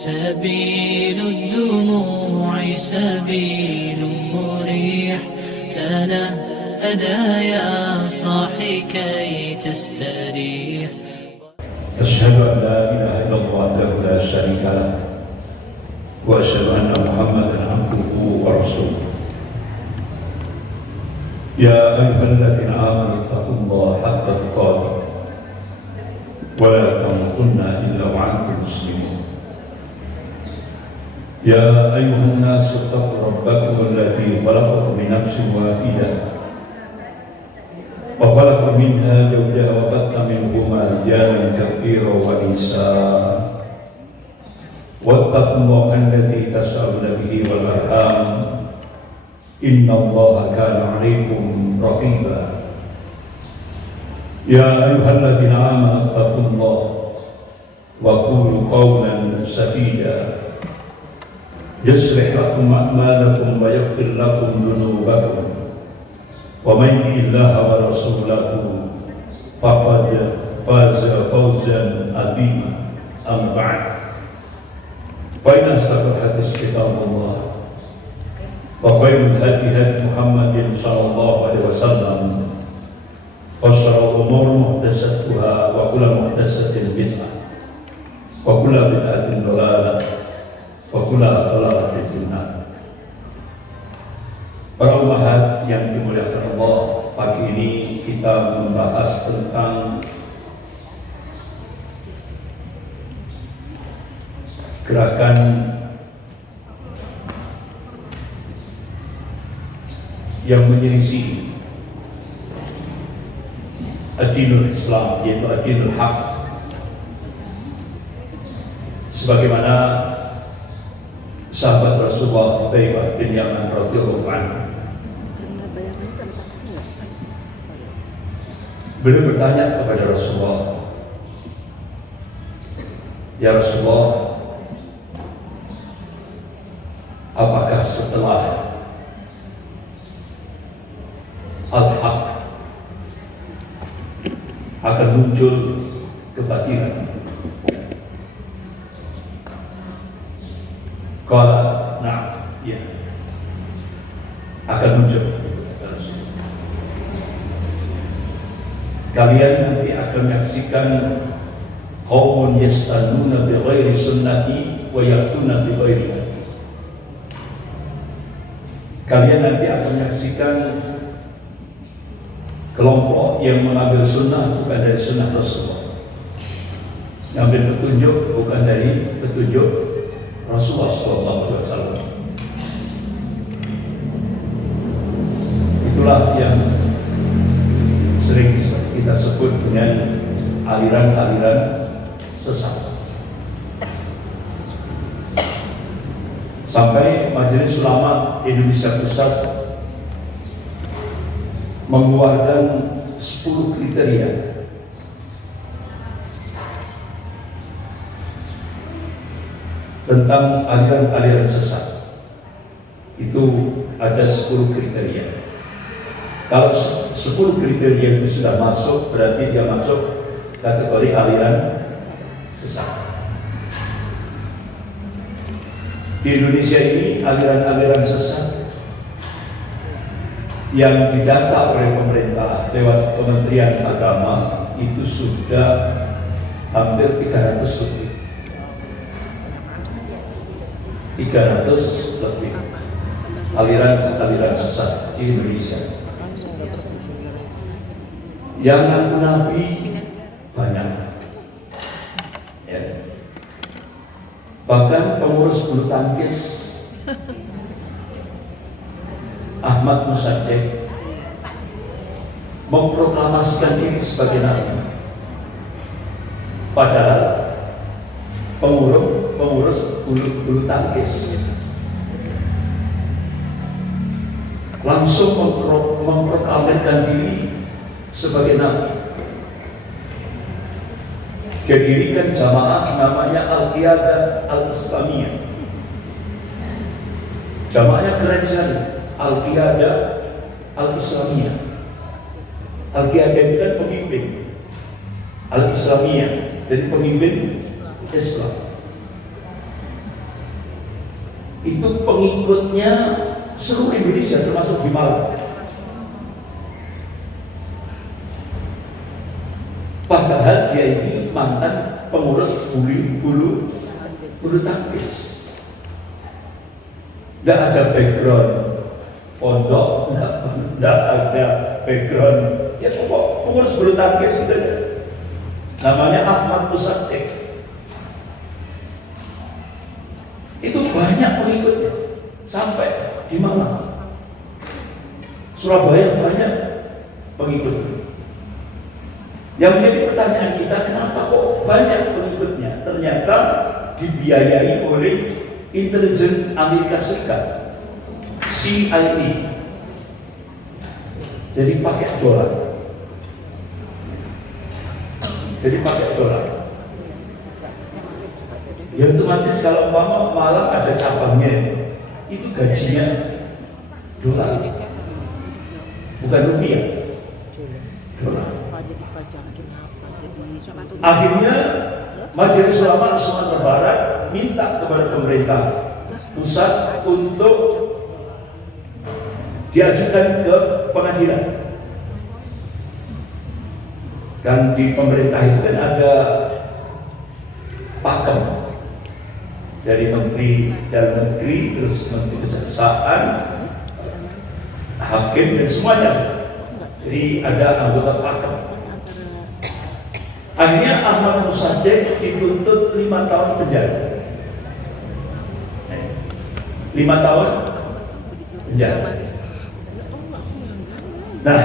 سبيل الدموع سبيل مريح، تنهدى يا صاحي كي تستريح. أشهد أن لا إله إلا الله وحده لا شريك له، وأشهد أن محمدا عبده ورسوله. يا أيها الذين آمنوا اتقوا الله حق تقاته ولا تموتن إلا وأنتم مسلمون. يا أيها الناس اتقوا ربكم الذي خلقكم من نفس واحدة وخلق منها زوجها وبث منهما رجالا كثيرا ونساء، واتقوا الله الذي تسألون به والأرحام إن الله كان عليكم رقيبا. يا أيها الذين آمنوا اتقوا الله وقولوا قولا سديدا يصلح لكم أعمالكم ويغفر لكم ذنوبكم، ومن يطع الله ورسوله فقد فاز فوزا عظيما. أما بعد، فإن أصدق الحديث كتاب الله، وخير الهدي هدي محمد صلى الله عليه وسلم، وشر الأمور محدثاتها وكل محدثة بدعة وكل بدعة ضلالة وكل ضلالة في النار. Para umat yang dimuliakan Allah, pagi ini kita membahas tentang gerakan yang menyelisih ad-dinul Islam, yaitu ad-dinul haq, sebagaimana sahabat Rasulullah Hudzaifah bin Yaman radhiyallahu anhu, beliau bertanya kepada Rasulullah, "Ya Rasulullah, apakah setelah al-haq akan muncul kebatilan?" Qala na'am, ya, akan muncul. Kalian nanti akan menyaksikan qaumun yastannuna bi ghairi sunnati wa yaqtuna bi ghairi. Kalian nanti akan menyaksikan kelompok yang mengambil sunnah bukan dari sunnah Rasulullah, mengambil petunjuk bukan dari petunjuk Rasulullah SAW. Itulah yang sering kita sebut dengan aliran-aliran sesat. Sampai Majelis Ulama Indonesia Pusat mengeluarkan 10 kriteria tentang aliran-aliran sesat. Itu ada 10 kriteria. Kalau 10 kriteria itu sudah masuk, berarti dia masuk kategori aliran sesat. Di Indonesia ini aliran-aliran sesat yang didata oleh pemerintah lewat Kementerian Agama itu sudah hampir 300 lebih. 300 lebih aliran sesat di Indonesia. Yang ngaku Nabi banyak, ya. Bahkan pengurus bulu tangkis Ahmad Musaddiq memproklamasikan diri sebagai Nabi, padahal pengurus bulu tangkis langsung memproklamirkan diri sebagai Nabi. Didirikan jamaah namanya Al-Qiyadah Al-Islamiyah. Jamaahnya keren sekali. Al-Qiyadah Al-Islamiyah. Al-Qiyadah itu kan pemimpin. Al-Islamiyah jadi pemimpin Islam. Itu pengikutnya seluruh Indonesia termasuk di Malang. Padahal dia ini mantan pengurus bulu tangkis. Tidak ada background pondok, tidak ada background ya pengurus bulu tangkis gitu aja. Namanya Ahmad Musaddiq. Itu banyak pengikutnya sampai di Malang, Surabaya banyak pengikutnya. Yang menjadi pertanyaan kita, kenapa kok banyak pengikutnya? Ternyata dibiayai oleh intelijen Amerika Serikat, CIA. Jadi pakai dolar. Ya otomatis kalau Malang ada cabangnya, itu gajinya dolar, bukan rupiah, dolar. Akhirnya Majelis Ulama Sumatera Barat minta kepada pemerintah pusat untuk diajukan ke pengadilan. Kan di pemerintah itu kan ada pakem dari Menteri Dalam Negeri, terus Menteri Kejaksaan, hakim dan semuanya. Jadi ada anggota pakem. Akhirnya Ahmad Musaddiq dituntut 5 tahun penjara. 5 tahun penjara. Nah,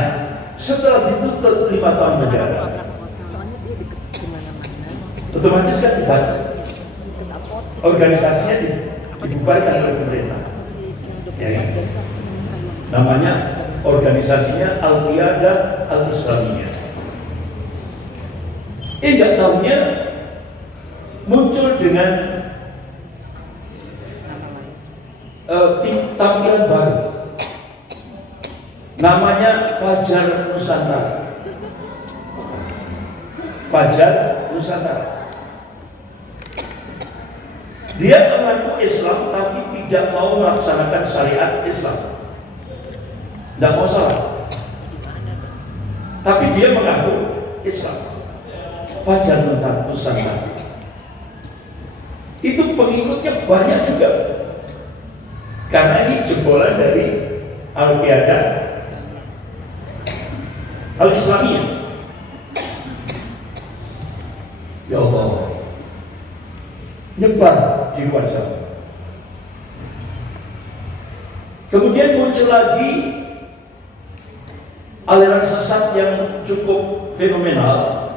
setelah dituntut 5 tahun penjara, otomatis kan organisasinya dibubarkan oleh pemerintah. Ya. Namanya organisasinya Al-Qiyadah Al-Islamiyah. Enggak tahunya muncul dengan tampilan baru, namanya Fajar Nusantara. Fajar Nusantara. Dia mengaku Islam tapi tidak mau melaksanakan syariat Islam. Tidak mau salah. Tapi dia mengaku Islam. Fajar Nusantara. Itu pengikutnya banyak juga. Karena ini jebolan dari Al-Qiyadah Al-Islamiyah. Ya Allah, nyebar di luar Jawa. Kemudian muncul lagi aliran sesat yang cukup fenomenal,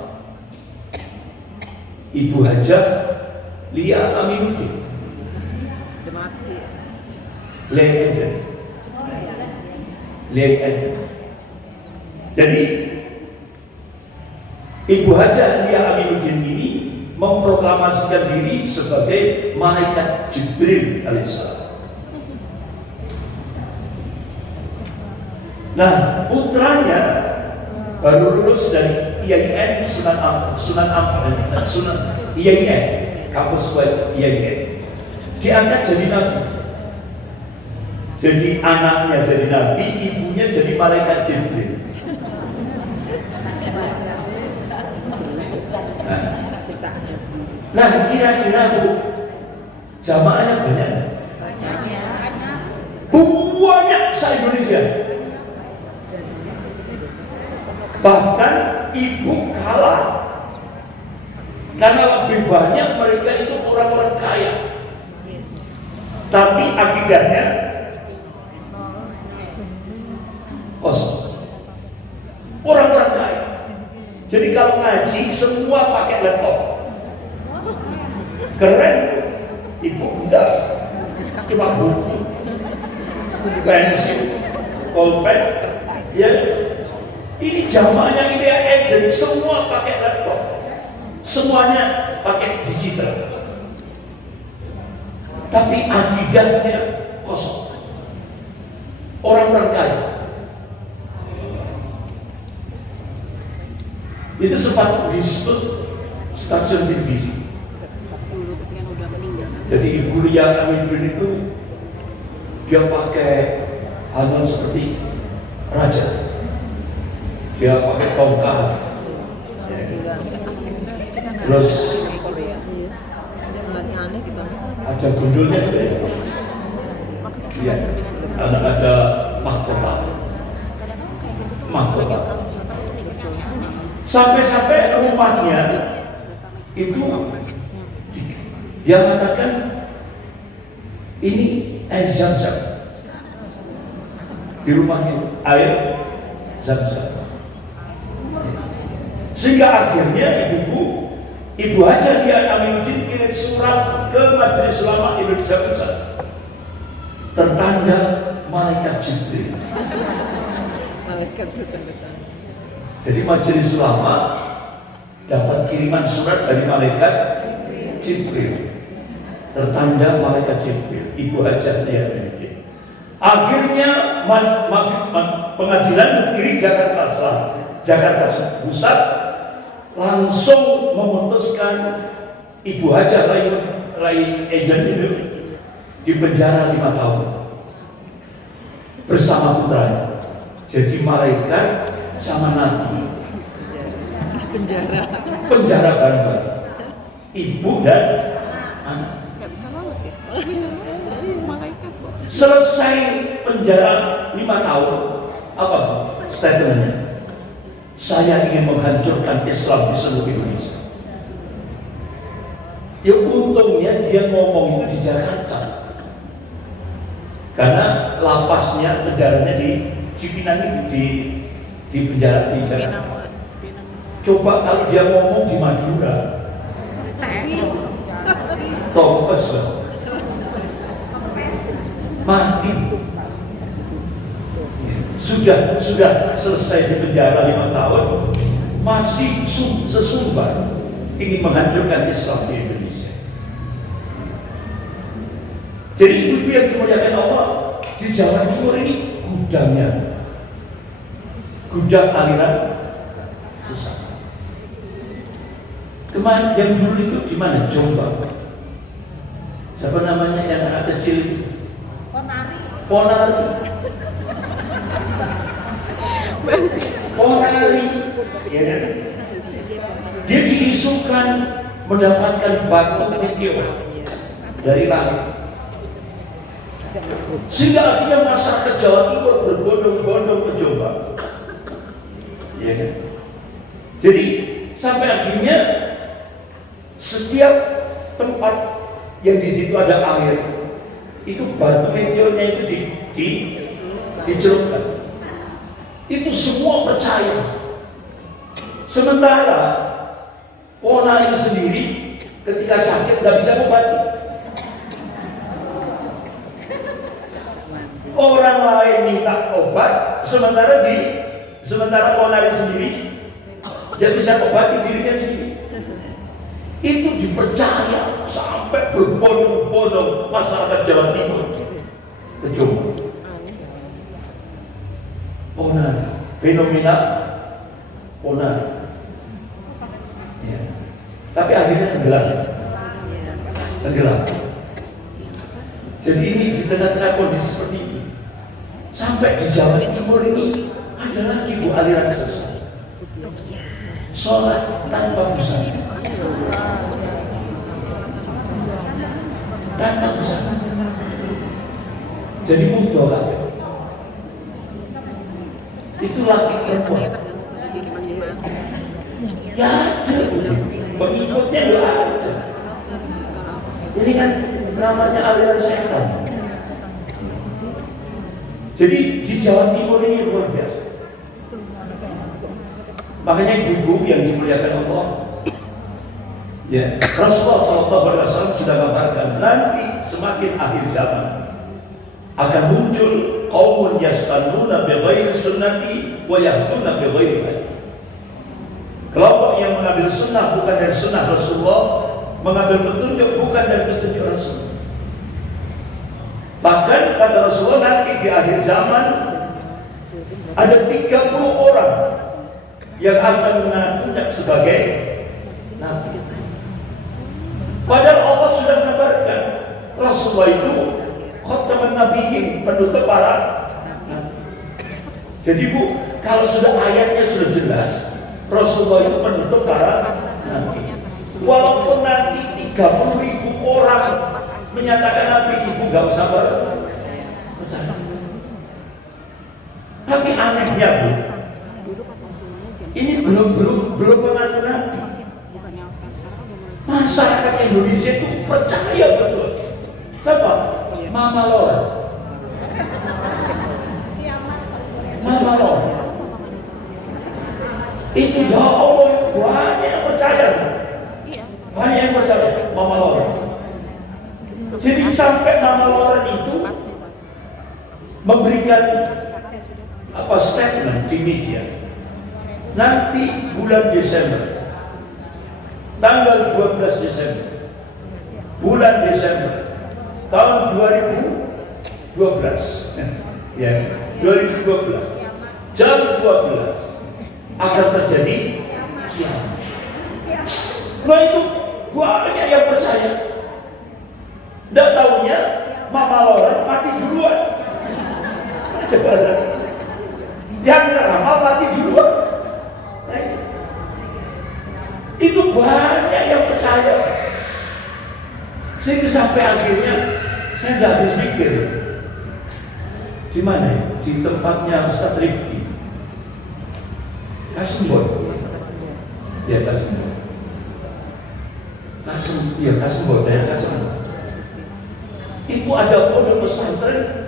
Ibu Hajah Lia Aminuddin, legend. Jadi Ibu Hajah Lia Aminuddin ini memproklamasikan diri sebagai malaikat Jibril alaihissalam. Nah, putranya baru lulus dari IAIN Sunan IAIN, kampus web IAIN, diangkat jadi nabi. Jadi anaknya jadi nabi, ibunya jadi malaikat Jibril. Nah, kira-kira Bu, jamaahnya banyak? Banyak se-Indonesia. Bahkan ibu kalah, karena lebih banyak mereka itu orang-orang kaya, tapi akidahnya kosong. Orang-orang kaya. Jadi kalau ngaji semua pakai laptop. Keren. Ibu enggak, cuma buku, pensil, pulpen. Ya, ini jamaahnya ini dan semua pakai laptop, semuanya pakai digital. Tapi akidahnya kosong. orang-orang kaya. Itu sempat disebut stasiun televisi. Jadi Ibu Lia Amiruddin itu dia pakai hal seperti raja. Dia pakai tongkat. Terus ada gundulnya juga ya. Iya, ada mahkota. Sampai-sampai rumahnya itu dia katakan ini air Zam-Zam. Di rumahnya air Zam-Zam. Sehingga akhirnya Ibu Hajar Lia Amiruddin kirim surat ke Majelis Ulama Indonesia Pusat tertanda malaikat Jibril. Jadi Majelis Ulama dapat kiriman surat dari malaikat Jibril tertanda malaikat Jibril. Ibu Hajar Lia Amiruddin. Akhirnya Pengadilan Negeri Jakarta Pusat langsung memutuskan Ibu Hajar Lain Ejen itu dipenjara 5 tahun bersama putranya. Jadi malaikat sama nabi penjara bareng-bareng, ibu dan anak. Nggak bisa lolos ya? Malaikat kok. Selesai penjara 5 tahun, apa statementnya? Saya ingin menghancurkan Islam di seluruh Indonesia. Ya untungnya dia ngomong itu di Jakarta, karena lapasnya penjaranya di Cipinang itu di penjara di Jakarta. Coba kalau dia ngomong di Madura, topes mati. Sudah selesai di penjara 5 tahun, masih sesumbar ingin menghancurkan Islam di Indonesia. Jadi ibu yang dimuliakan Allah, di Jawa Timur ini gudang aliran sesat. Kemarin yang dulu itu di mana? Jombang. Siapa namanya yang anak kecil itu? Ponari. Ya kan? Dia diisukan mendapatkan batu meteor dari langit, sehingga akhirnya masyarakat Jawa Timur berbondong-bondong ke Jombang. Ya kan? Jadi sampai akhirnya setiap tempat yang di situ ada air, itu batu meteornya itu dicelupkan. Itu semua percaya. Sementara Ponari sendiri ketika sakit nggak bisa mengobati. Orang lain minta obat, sementara Ponari sendiri dia bisa mengobati dirinya sendiri. Itu dipercaya sampai berbondong-bondong masyarakat Jawa Timur ke Jombang. Ponari, fenomena Ponari. Ya. Tapi akhirnya tenggelam. Jadi ini di tengah-tengah kondisi seperti ini, sampai di Jawa Timur ini ada lagi aliran sesat. Sholat tanpa busana. Jadi mudah. Itu laki perempuan. Ya ada, pengikutnya nggak ada. Ini kan namanya aliran setan. Jadi di Jawa Timur ini luar biasa. Makanya ibu yang dimuliakan Allah, ya Rasulullah SAW sudah kabarkan nanti semakin akhir zaman akan muncul qaumun yastannuna bighairi sunnati wa yahduna bighairi hadi. Kelompok yang mengambil sunnah bukan dari sunnah Rasulullah, mengambil petunjuk bukan dari petunjuk Rasul. Bahkan kata Rasulullah nanti di akhir zaman ada 30 orang yang akan mengakunya sebagai nabi. Padahal Allah sudah mengabarkan Rasulullah itu khataman nabiyyin, penutup para nabi. Jadi Bu, kalau sudah ayatnya sudah jelas, Rasulullah itu penutup para nabi. Walaupun nanti 30.000 orang menyatakan nabi, ibu gak usah percaya. Tapi anehnya Bu, ini belum mengaku nabi. Masyarakat Indonesia itu percaya betul. Siapa? Mama Lora. Mama Lora. Itu ya Allah, banyak yang percaya. Banyak yang percaya Mama Lora. Jadi sampai Mama Lora itu memberikan statement di media. Nanti bulan Desember, tanggal 12 Desember, bulan Desember tahun 2012, ya 2012, jam 12 akan terjadi kiamat. Nah itu banyak yang percaya. Tidak tahunya Mama Lora mati duluan. Coba yang ngeramal mati duluan. Nah, itu banyak yang percaya. Sehingga sampai akhirnya saya nggak habis mikir. Di mana ya? Di tempatnya Ustaz Rifki. Kasimbon. Ya Kasimbon. Kasimbon, daerah Kasimbon. Itu ada pondok pesantren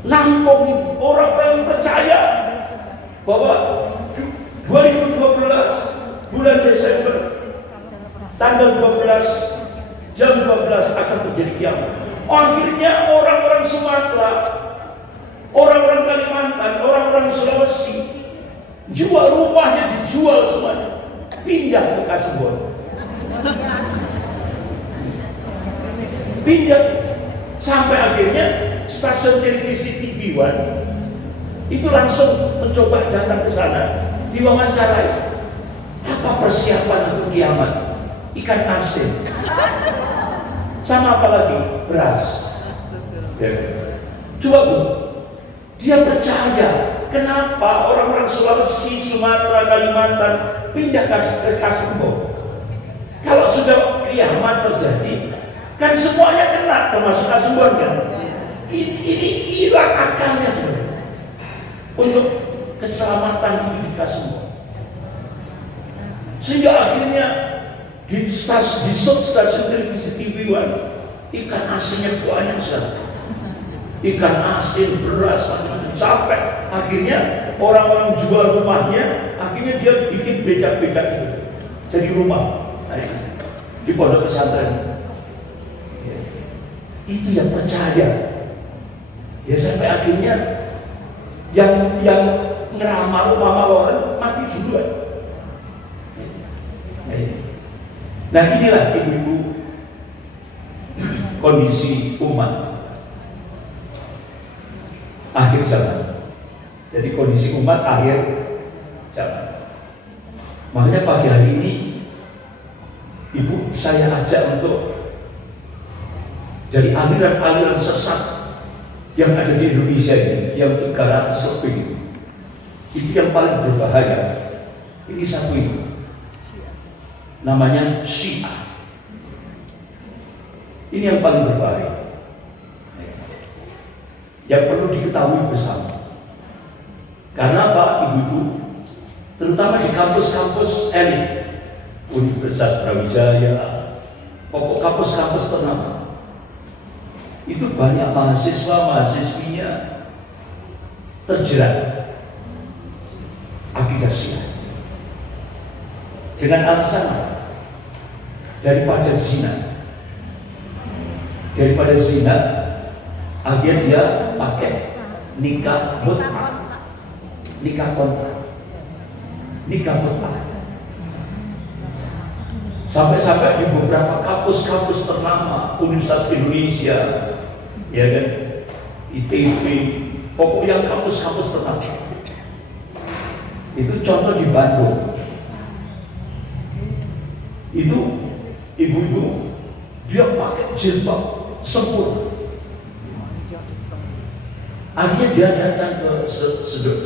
nampung orang-orang yang percaya bahwa 2012 bulan Desember tanggal 12 jam 12 akan terjadi kiamat. Akhirnya orang-orang Sumatera, orang-orang Kalimantan, orang-orang Sulawesi jual rumahnya, dijual semuanya, pindah ke Kasimbon. Pindah sampai akhirnya stasiun televisi TV One itu langsung mencoba datang ke sana, diwawancarai. Apa persiapan untuk kiamat? Ikan asin. Sama apa lagi? Beras. Ya. Coba Bu, dia percaya. Kenapa orang-orang Sulawesi, Sumatera, Kalimantan pindah ke Kasimbon? Kalau sudah kiamat terjadi, kan semuanya kena, termasuk Kasimbon kan? Ini hilang akalnya untuk keselamatan di Kasimbon. Sehingga akhirnya di stasiun televisi TV One ikan asinnya banyak sekali. Ikan asin, beras, sampai akhirnya orang-orang jual rumahnya, akhirnya dia bikin beda-beda itu jadi rumah di pondok pesantren. Itu yang percaya. Ya sampai akhirnya yang ngeramal Mama Lora mati duluan. Nah inilah ibu-ibu kondisi umat akhir zaman. Jadi kondisi umat akhir zaman. Makanya pagi hari ini ibu saya ajak untuk dari aliran-aliran sesat yang ada di Indonesia ini, yang 300 lebih, itu yang paling berbahaya. Ini satu ini, namanya Syiah. Ini yang paling berbahaya, yang perlu diketahui bersama. Karena apa, ibu-ibu, terutama di kampus-kampus elit, Universitas Brawijaya, pokok kampus-kampus ternama, itu banyak mahasiswa-mahasiswinya terjerat akidah Syiah dengan alasan daripada zina, akhirnya dia pakai nikah mut'ah, nikah kontrak, nikah mut'ah. Sampai-sampai di beberapa kampus-kampus ternama Universitas Indonesia, ya kan, ITB, pokoknya kampus-kampus terkenal. Itu contoh di Bandung. Itu ibu-ibu dia pakai jilbab sempurna. Akhirnya dia datang ke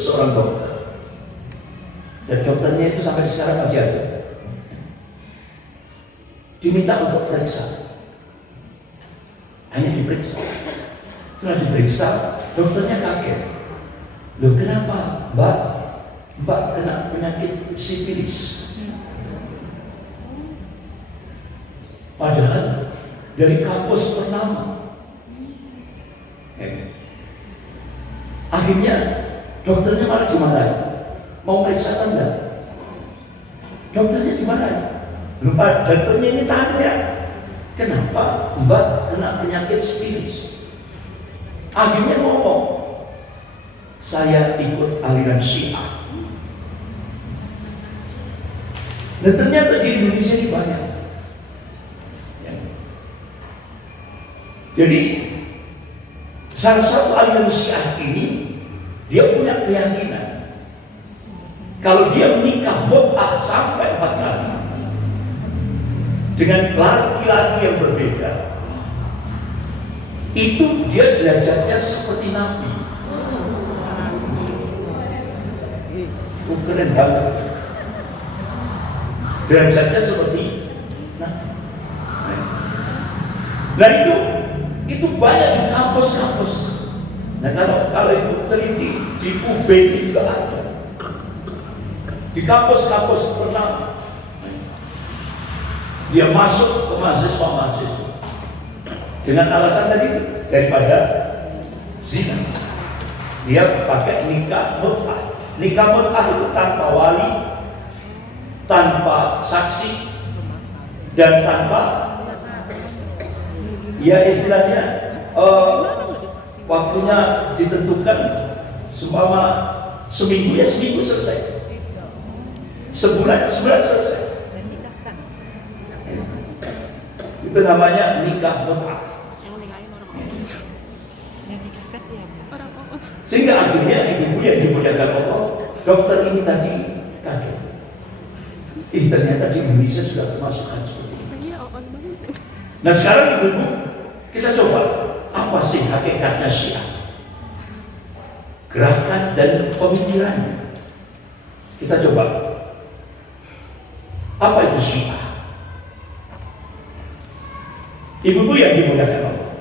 seorang dokter. Dan dokternya itu sampai sekarang masih ada. Diminta untuk periksa. Hanya diperiksa. Setelah diperiksa, dokternya kaget. Loh, kenapa Mbak kena penyakit sifilis? Padahal dari kampus ternama. Akhirnya dokternya malah dimarahi. Mau periksa Anda? Dokternya dimarahi. Lupa, dokternya ini tanya, kenapa Mbak kena penyakit sifilis? Akhirnya ngomong, saya ikut aliran Syiah. Dan ternyata di Indonesia ini banyak. Jadi salah satu aliran Syiah ini dia punya keyakinan kalau dia menikah mut'ah sampai 4 kali dengan laki-laki yang berbeda, itu dia derajatnya seperti Nabi. Keren banget. Derajatnya seperti Nabi. Nah itu banyak di kampus-kampus. Nah kalau itu teliti di UB juga ada. Di kampus-kampus ternama. Dia masuk ke mahasiswa-mahasiswa dengan alasan tadi daripada zina. Dia pakai nikah mut'ah. Nikah mut'ah itu tanpa wali, tanpa saksi, dan tanpa, ya istilahnya waktunya ditentukan, seumpama seminggu ya seminggu selesai, sebulan selesai. Itu namanya nikah mut'ah. Sehingga akhirnya ibu yang dimuliakan Allah, dokter ini tadi kaget. Ternyata di Indonesia sudah termasukkan seperti ini. Nah sekarang ibu-ibu, kita coba apa sih hakikatnya Syiah? Gerakan dan pemikirannya. Kita coba. Apa itu Syiah? Ibu-ibu yang dimuliakan Allah,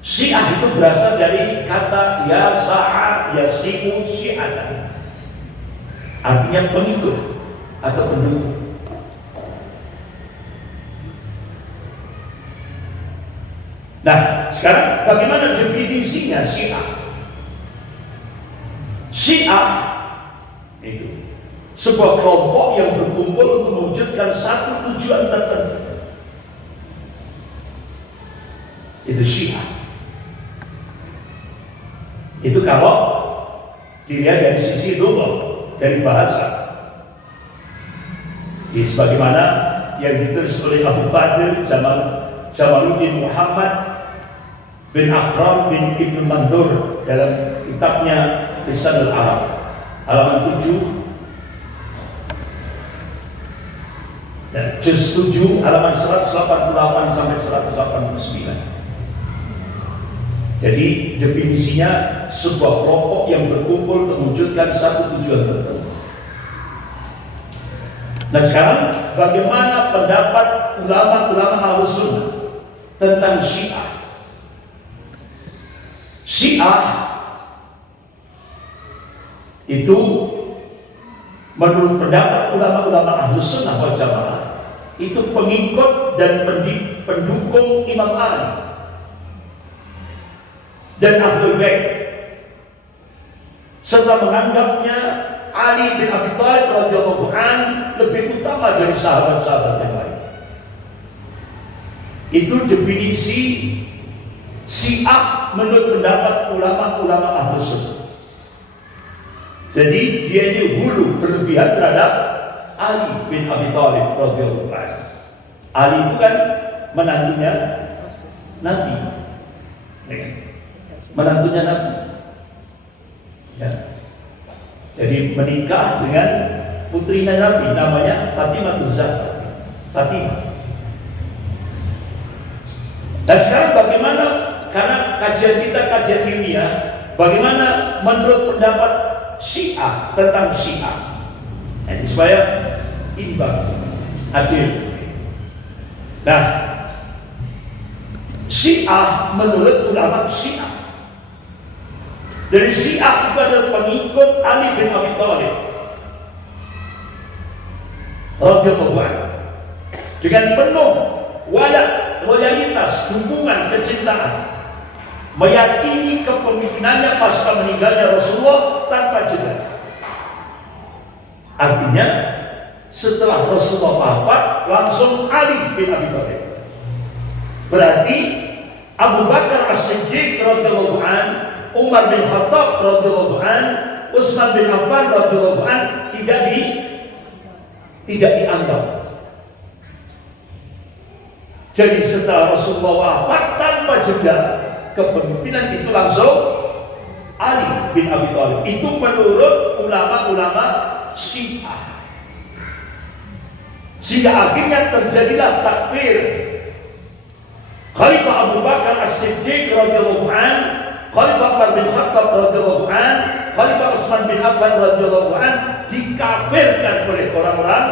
Syiah itu berasal dari kata ya sa'a yasi'u syi'atan, artinya pengikut atau pendukung. Nah, sekarang bagaimana definisinya Syiah? Syiah itu sebuah kelompok yang berkumpul untuk mewujudkan satu tujuan tertentu. Itu Syiah. Itu kalau dilihat dari sisi lugah, dari bahasa. Sebagaimana yang ditulis oleh Abu Qadir Jamaluddin Muhammad bin Akram bin Ibn Mandur dalam kitabnya Lisanul Arab halaman 7 dan juz 7 halaman 188 sampai 189. Jadi definisinya sebuah kelompok yang berkumpul untuk mewujudkan satu tujuan tertentu. Nah sekarang bagaimana pendapat ulama-ulama Ahlussunnah tentang Syiah? Syiah itu menurut pendapat ulama-ulama Ahlussunnah wal Jamaah itu pengikut dan pendukung Imam Ali dan Ahlul Bait, serta menganggapnya Ali bin Abi Thalib radhiyallahu anhu lebih utama dari sahabat-sahabat yang lain. Itu definisi Syiah menurut pendapat ulama-ulama Ahlussunnah. Jadi dia ini hulu berlebihan terhadap Ali bin Abi Thalib radhiyallahu anhu. Ali itu kan menantunya Nabi. Ya. Menantunya Nabi. Ya. Jadi menikah dengan putrinya Nabi, namanya Fatimah Zahra. Fatimah. Dan sekarang bagaimana, karena kajian kita kajian ilmiah, bagaimana menurut pendapat Syiah tentang Syiah? Jadi supaya imbang, adil. Nah, Syiah menurut ulama Syiah, dari Syiah itu adalah pengikut Ali bin Abi Thalib radhiyallahu anhu dengan penuh loyalitas, dukungan, kecintaan, meyakini kepemimpinannya pasca meninggalnya Rasulullah tanpa jeda. Artinya setelah Rasulullah wafat langsung Ali bin Abi Thalib. Berarti Abu Bakar As-Siddiq radhiyallahu an, Umar bin Khattab radhiyallahu an, Utsman bin Affan radhiyallahu an tidak dianggap. Jadi setelah Rasulullah wafat tanpa jeda kepemimpinan itu langsung Ali bin Abi Thalib. Itu menurut ulama-ulama Syiah. Sehingga akhirnya terjadilah takfir Khalifah Abu Bakar As-Siddiq radhiyallahu an, Khalifah Umar bin Khattab radhiyallahu an, Khalifah Utsman bin Affan radhiyallahu an dikafirkan oleh orang-orang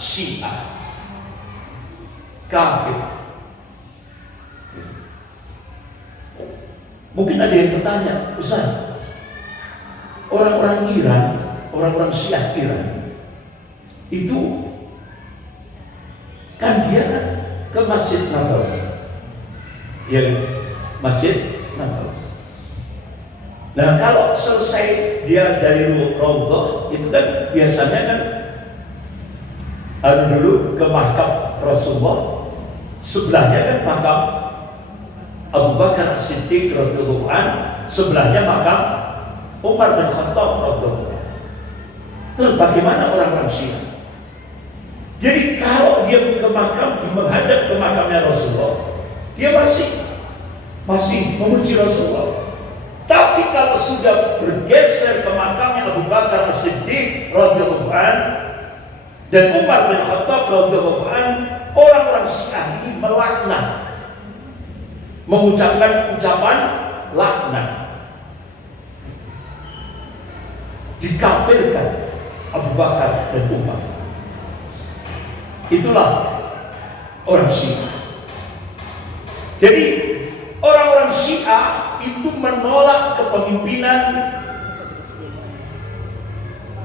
Syiah. Kafir. Mungkin ada yang bertanya, Ustaz, orang-orang Iran, orang-orang Syiah Iran itu kan dia ke Masjid Nabawi, ya, Masjid Nabawi. Nah, kalau selesai dia dari Raudhah itu kan biasanya kan dulu ke makam Rasulullah, sebelahnya kan makam Abu Bakar As-Siddiq radhiyallahu an, sebelahnya makam Umar bin Khattab radhiyallahu an. Terus bagaimana orang-orang Syiah? Jadi kalau dia ke makam, menghadap ke makamnya Rasulullah, dia masih memuji Rasulullah. Tapi kalau sudah bergeser ke makamnya Abu Bakar As-Siddiq radhiyallahu an dan Umar bin Khattab radhiyallahu an, orang-orang Syiah ini melaknat, mengucapkan ucapan laknat, dikafirkan Abu Bakar dan Umar. Itulah orang Syiah. Jadi orang-orang Syiah itu menolak kepemimpinan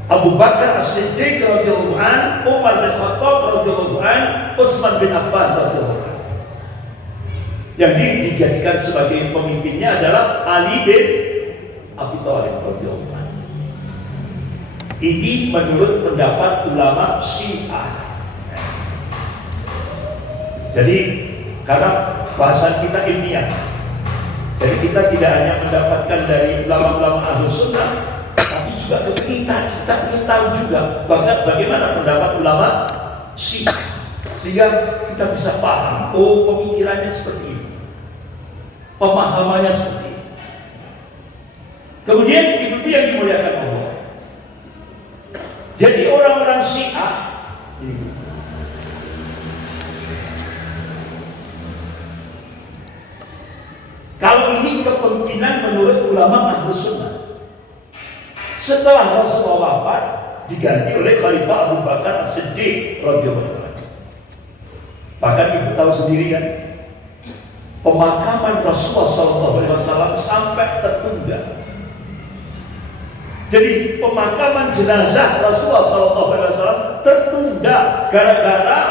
Abu Bakar As-Siddiq radhiyallahu an, Umar bin Khattab radhiyallahu an, Utsman bin Affan radhiyallahu an. Yang dijadikan sebagai pemimpinnya adalah Ali bin Abi Thalib radhiyallahu an. Ini menurut pendapat ulama Syiah. Jadi karena bahasan kita ilmiah, jadi kita tidak hanya mendapatkan dari ulama-ulama Ahlus Sunnah, tapi juga kita ingin tahu juga bagaimana pendapat ulama Syiah, sehingga kita bisa paham, oh pemikirannya seperti ini, pemahamannya seperti ini. Kemudian ibu yang dimuliakan Allah, jadi orang-orang Syiah kalau ini kepemimpinan menurut ulama Ahlus Sunnah, setelah Rasulullah wafat diganti oleh Khalifah Abu Bakar As-Siddiq radhiyallahu anhu. Bahkan ibu tahu sendiri kan, pemakaman Rasulullah SAW sampai tertunda. Jadi pemakaman jenazah Rasulullah SAW tertunda gara-gara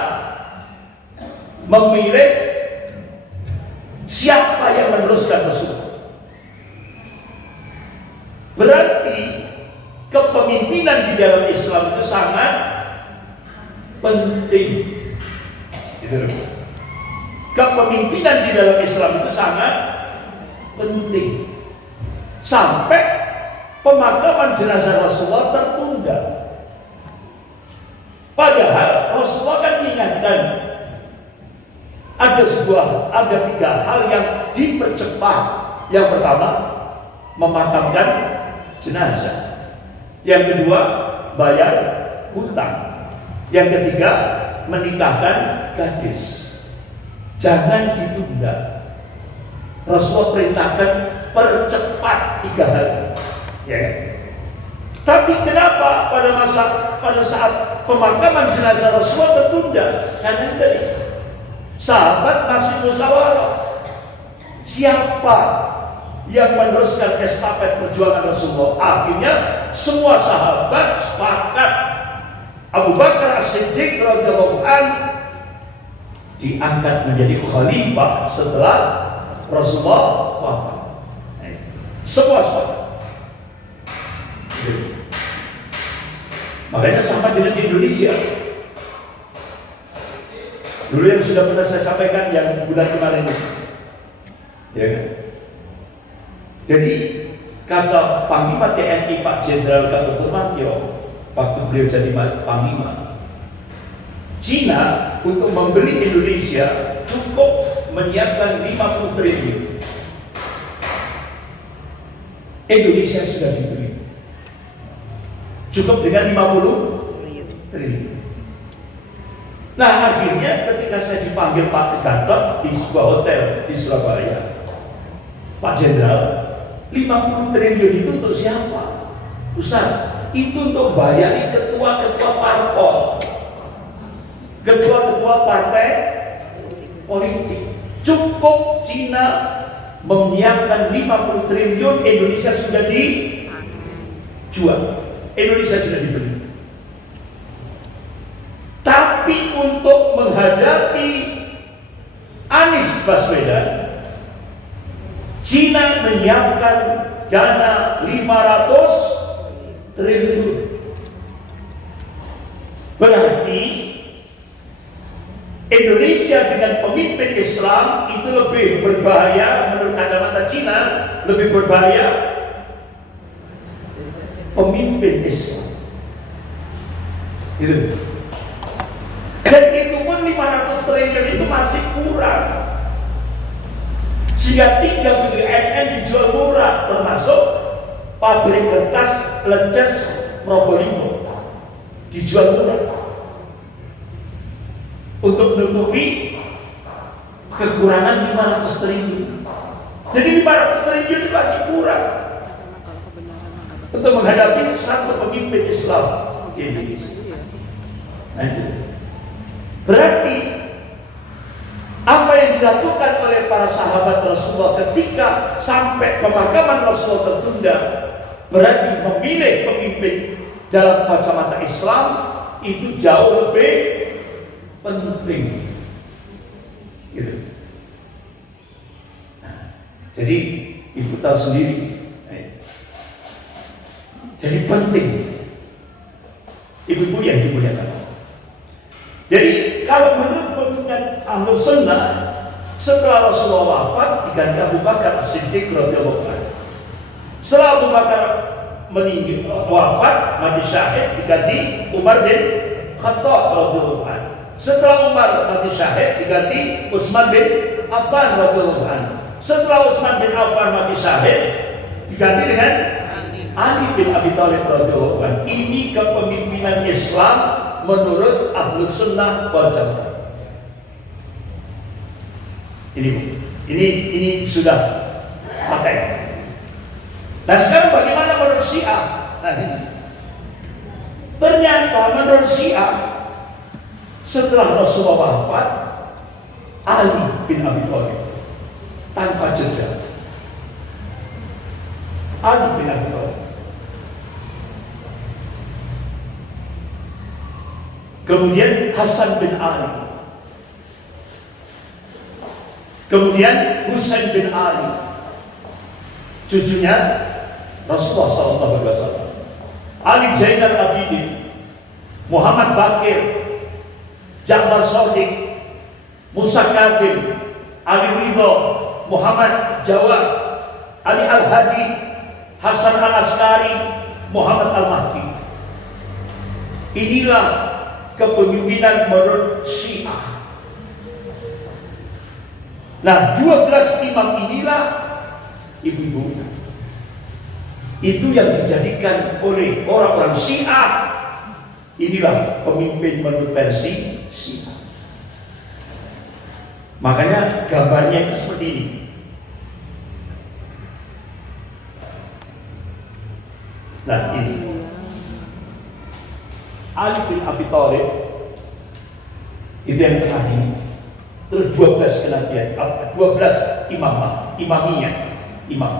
memilih siapa yang meneruskan Rasulullah. Berarti kepemimpinan di dalam Islam itu sangat penting. Kepemimpinan di dalam Islam itu sangat penting. Sampai pemakaman jenazah Rasulullah tertunda. Padahal Rasulullah kan mengingatkan ada 3 hal yang dipercepat Yang pertama, memakamkan jenazah. Yang kedua, bayar hutang. Yang ketiga, menikahkan gadis. Jangan ditunda. Rasulullah perintahkan percepat 3 hari. Ya. Tapi kenapa pada saat pemakaman jenazah Rasulullah tertunda? Karena tadi sahabat masih musyawarah. Siapa yang meneruskan estafet perjuangan Rasulullah? Akhirnya semua sahabat sepakat Abu Bakar As-Siddiq radhiyallahu anhu diangkat menjadi khalifah setelah Rasulullah wafat. Semua sepakat. Makanya sama dengan di Indonesia. Dulu yang sudah pernah saya sampaikan yang bulan kemarin ini. Ya kan? Jadi kata Panglima TNI Pak Jenderal Gatot Nurmantio waktu beliau jadi Panglima, Cina untuk membeli Indonesia cukup menyiapkan 50 triliun. Indonesia sudah dibeli. Cukup dengan 50 triliun. Nah akhirnya ketika saya dipanggil Pak Gatot di sebuah hotel di Surabaya, Pak Jenderal, 50 triliun itu untuk siapa? Ustaz, itu untuk bayari ketua-ketua parpol, ketua-ketua partai politik. Cukup Cina menyiapkan 50 triliun, Indonesia sudah dijual, Indonesia sudah dibeli. Tapi untuk menghadapi Anies Baswedan, Cina menyiapkan dana 500 triliun. Berarti Indonesia dengan pemimpin Islam itu lebih berbahaya menurut kacamata Cina, lebih berbahaya pemimpin Islam. Gitu. Dan itu pun 500 triliun itu masih kurang. Sehingga 3 BUMN dijual murah, termasuk pabrik kertas Leces Probolinggo dijual murah untuk menutupi kekurangan 500 triliun. Jadi 500 triliun itu masih kurang untuk menghadapi satu pemimpin Islam di Indonesia. Nah, itu. Berarti apa yang dilakukan oleh para sahabat Rasulullah ketika sampai pemakaman Rasulullah tertunda, berarti memilih pemimpin dalam kacamata Islam itu jauh lebih penting. Gitu. Nah, jadi ibu tahu sendiri. Jadi penting. Ibu-ibu yang dimuliakan. Jadi kalau menurut pemikiran Ahlus Sunnah, setelah Rasulullah wafat diganti Abu Bakar As-Siddiq radhiyallahu anhu. Setelah Abu Bakar meninggal wafat mati syahid diganti Umar bin Khattab radhiyallahu anhu. Setelah Umar mati syahid diganti Utsman bin Affan radhiyallahu anhu. Setelah Utsman bin Affan mati syahid diganti dengan Ali bin Abi Thalib radhiyallahu anhu. Ini kepemimpinan Islam menurut Ahlus Sunnah wal Jamaah. Ini sudah pakai. Nah sekarang bagaimana menurut Syiah? Nah ini. Ternyata menurut Syiah setelah Rasulullah wafat, Ali bin Abi Thalib tanpa jeda. Ali bin Abi Thalib. Kemudian Hasan bin Ali. Kemudian Husain bin Ali. Cucunya Rasulullah SAW. Ali Zainal Abidin, Muhammad Bakir, Ja'far Shadiq, Musa Kadzim, Ali Ridho, Muhammad Jawad, Ali Al-Hadi, Hasan Al-Askari, Muhammad Al-Mahdi. Inilah kepemimpinan menurut Syiah. Nah, 12 imam inilah ibu-ibu, itu yang dijadikan oleh orang-orang Syiah. Inilah pemimpin menurut versi Syiah. Makanya gambarnya itu seperti ini. Nah ini Ali bin Abi Thalib itu yang tengah ini. Terus 12 kenabian, 12 imamiyah, imam.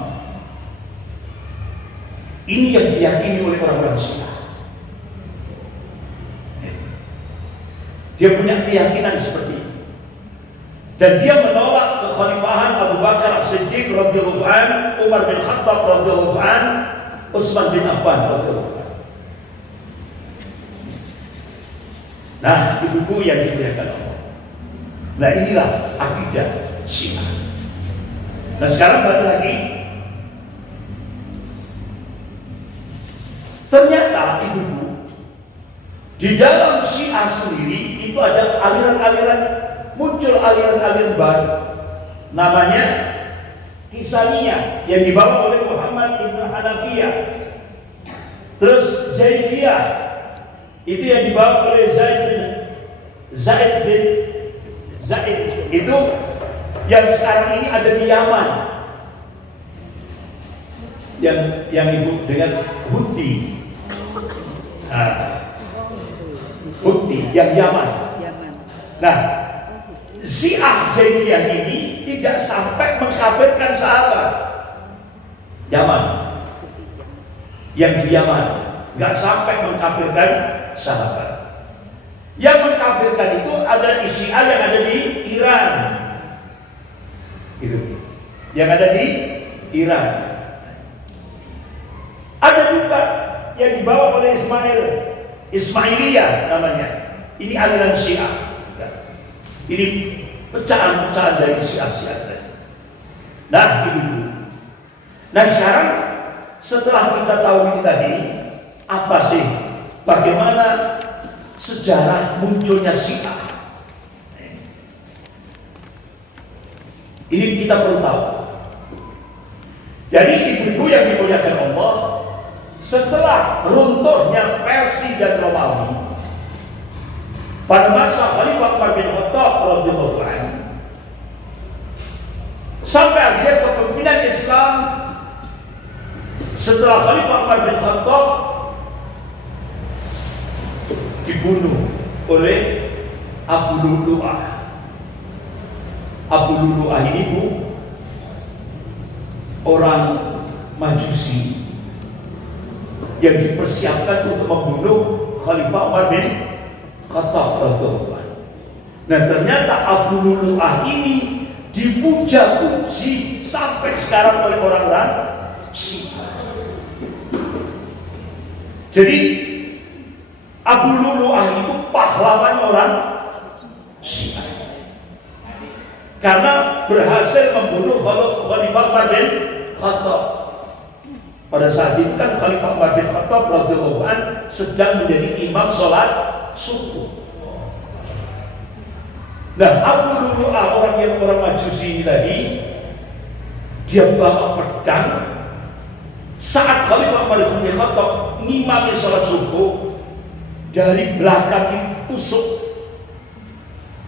Ini yang diyakini oleh orang-orang Syiah. Dia punya keyakinan seperti ini. Dan dia menolak kekhalifahan Abu Bakar As-Siddiq radhiyallahu anhu, Umar bin Khattab radhiyallahu anhu, Utsman bin Affan radhiyallahu anhu. Nah, ibu-ibu yang dimuliakan Allah. Nah, inilah akidah Syiah. Nah, sekarang balik lagi. Ternyata ibu-ibu, di dalam Syiah sendiri itu ada aliran-aliran, muncul aliran-aliran baru. Namanya Hisaniyah yang dibawa oleh Muhammad ibn Hanafiyah. Terus Zaidiyah itu yang dibawa oleh Zaid bin Zaid. Itu yang sekarang ini ada di Yaman. Yang ibu dengan Houthi. Nah, Houthi yang Yaman. Nah, Syiah Zaidiyah ini tidak sampai mengkafirkan sahabat Yaman. Yang di Yaman nggak sampai mengkafirkan sahabat. Yang mengkafirkan itu ada Syiah yang ada di Iran. Itu. Yang ada di Iran. Ada juga yang dibawa oleh Ismailiyah namanya. Ini aliran Syiah. Ini pecahan-pecahan dari Syiah. Nah, itu. Nah, sekarang setelah kita tahu ini tadi, apa sih? Bagaimana sejarah munculnya Syiah? Ini kita perlu tahu. Dari ibu-ibu yang dimuliakan Allah, setelah runtuhnya Persia dan Romawi pada masa Khalifah Umar bin Khattab radhiyallahu anhu, sampai akhirnya kepemimpinan Islam setelah Khalifah Umar bin Khattab dibunuh oleh Abu Lu'lu'ah. Abu Lu'lu'ah ini orang Majusi yang dipersiapkan untuk membunuh Khalifah Umar bin Khattab radhiyallahu anhu. Nah, ternyata Abu Lu'lu'ah ini dipuja-puji sampai sekarang oleh orang-orang Syiah. Jadi Abu Lu'lu'ah itu pahlawan orang Syiah karena berhasil membunuh Khalifah Umar bin Khattab. Pada saat itu kan Khalifah Umar bin Khattab radhiyallahu anhu sedang menjadi imam sholat subuh. Nah, Abu Lu'lu'ah orang Majusi ini tadi, dia bawa pedang saat Khalifah Umar bin Khattab ngimami sholat subuh. Dari belakang ditusuk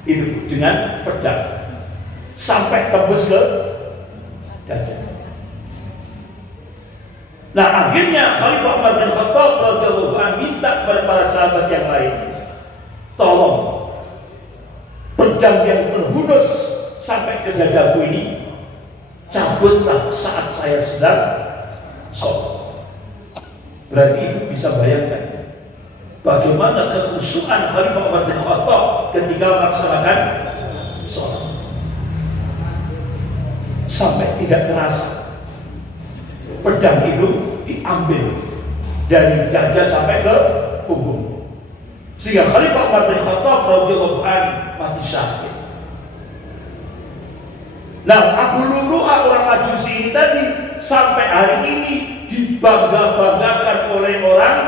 itu dengan pedang sampai tembus ke dada. Nah, akhirnya Khalifah Umar bin Khattab radhiyallahu anhu minta kepada para sahabat yang lain, tolong pedang yang terhunus sampai ke dadaku ini cabutlah saat saya sedang sholat. Berarti ibu bisa bayangkan bagaimana kekhusyuan Khalifah Umar bin Khattab ketika melaksanakan sholat. Sampai tidak terasa pedang itu diambil dari dada sampai ke punggung, sehingga Khalifah Umar bin Khattab radhiyallahu anhu mati syahid. Nah, Abu Lu'lu'ah orang Majusi ini tadi sampai hari ini dibangga-banggakan oleh orang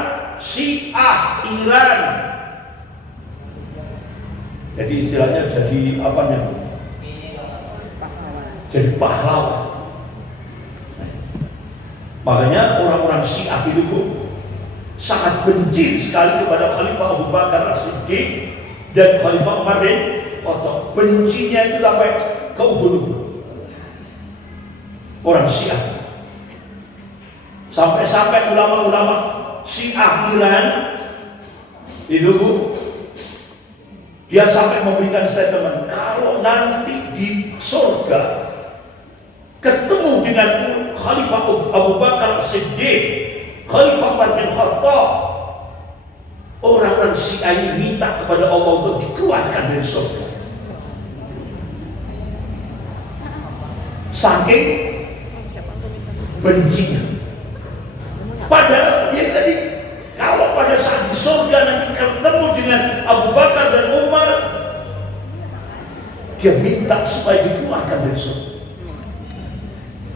Syiah Iran. Jadi istilahnya jadi apa namanya? Jadi pahlawan. Makanya orang-orang Syiah itu sangat benci sekali kepada Khalifah Abu Bakar As-Siddiq dan Khalifah Umar bin Khattab. Bencinya itu sampai ke ubun-ubun. Orang Syiah. Sampai-sampai ulama-ulama Syiah Iran itu dia sampai memberikan statement, kalau nanti di surga ketemu dengan Khalifah Abu Bakar Siddiq, Khalifah Umar bin Khattab, orang-orang Syiah ini minta kepada Allah untuk dikeluarkan dari surga. Saking bencinya. Padahal dia tadi kalau pada saat di surga nanti ketemu dengan Abu Bakar dan Umar, dia minta supaya dikeluarkan dari surga.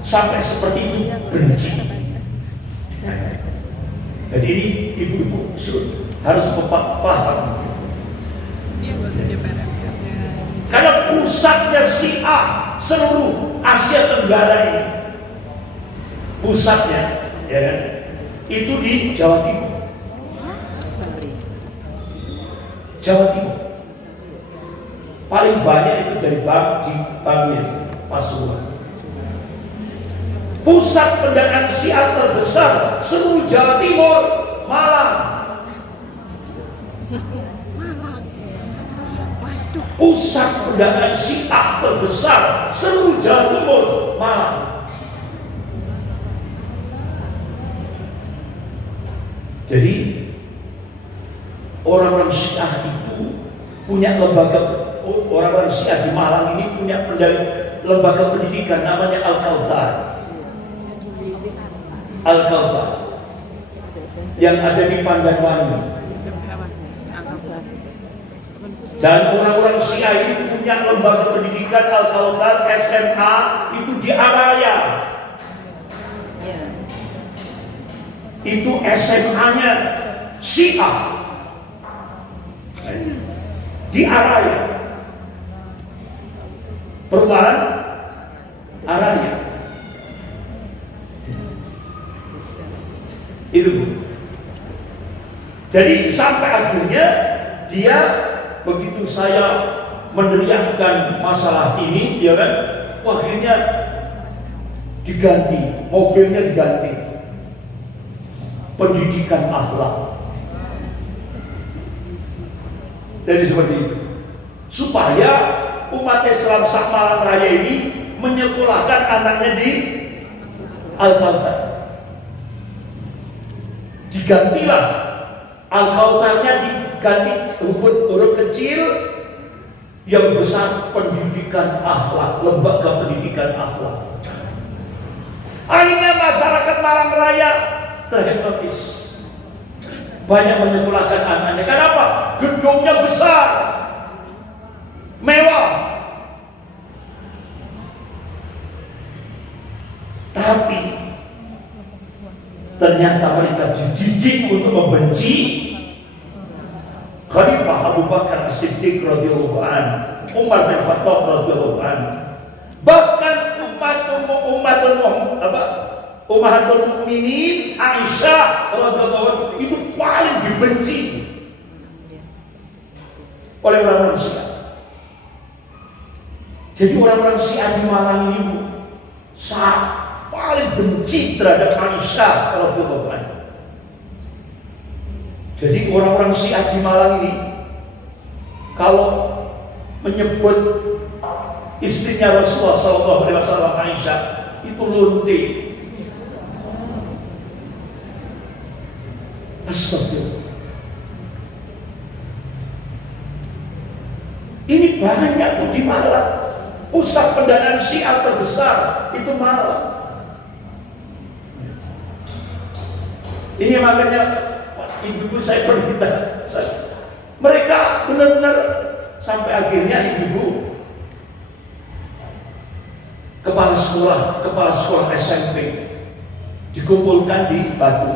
Sampai seperti itu benci. Jadi ini ibu-ibu harus paham. Karena pusatnya Syiah seluruh Asia Tenggara ini, pusatnya, ya kan, itu di Jawa Timur. Jawa Timur. Paling banyak itu dari Bangil, Pasuruan. Pusat pendanaan Syiah terbesar seluruh Jawa Timur, Malang. Pusat pendanaan Syiah terbesar seluruh Jawa Timur, Malang. Jadi orang-orang Syiah itu punya lembaga, orang-orang Syiah di Malang ini punya lembaga pendidikan namanya Al-Kautsar. Al-Kautsar yang ada di Pandanwangi. Dan orang-orang Syiah ini punya lembaga pendidikan Al-Kautsar SMA itu di Araya. Itu SMA-nya Syiah di Araya, perumahan Araya. Itu. Jadi sampai akhirnya dia begitu saya meneriakkan masalah ini, ya kan, akhirnya diganti, mobilnya diganti, pendidikan akhlak. Jadi seperti itu, supaya umat Islam Malang Raya ini menyekolahkan anaknya di Al-Kautsar. Digantilah Al-Kautsarnya, diganti huruf kecil, yang besar pendidikan akhlak, lembaga pendidikan akhlak. Akhirnya masyarakat Malang Raya terhipnotis, banyak menyekolahkan anaknya. Kenapa? Gedungnya besar, mewah, tapi ternyata mereka dididik untuk membenci Khalifah Abu Bakar As-Siddiq radhiyallahu anhu, Umar bin Khattab radhiyallahu anhu. Bahkan Ummahatul Mukminin Aisyah radhiyallahu anha itu paling dibenci oleh orang-orang Syiah. Jadi orang-orang Syiah di Malang ini paling benci terhadap Aisyah radhiyallahu anha. Jadi orang-orang Syiah di Malang ini kalau menyebut istrinya Rasulullah SAW Aisyah itu lunti. Astagfirullah. Ini banyak tuh di Malang. Pusat pendanaan Syiah terbesar itu Malang. Ini makanya ibu-ibu saya berkata, mereka benar-benar sampai akhirnya ibu-ibu kepala sekolah SMP dikumpulkan di Batu.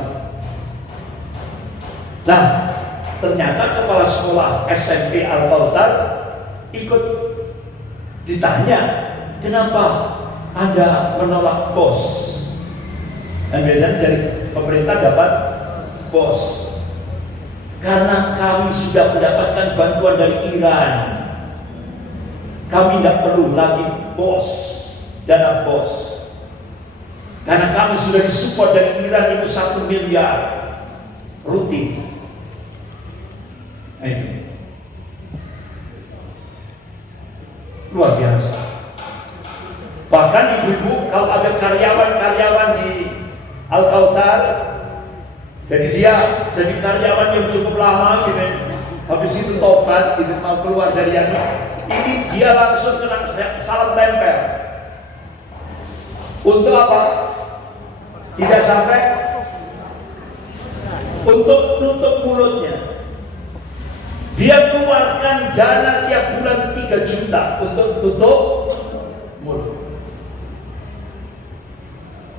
Nah, ternyata kepala sekolah SMP Al-Kautsar ikut ditanya, kenapa Anda menolak bos? Dan biasanya dari pemerintah dapat bos. Karena kami sudah mendapatkan bantuan dari Iran, kami tidak perlu lagi bos, dana bos. Karena kami sudah disupport dari Iran itu 1 miliar rutin. Luar biasa. Bahkan ibu-ibu kalau ada karyawan-karyawan di Al-Kautsar, jadi dia jadi karyawan yang cukup lama gitu, habis itu tobat gitu, mau keluar dari yang ini, dia langsung kena salam tempel. Untuk apa? Tidak sampai untuk nutup mulutnya. Dia keluarkan dana tiap bulan 3 juta untuk tutup mulut.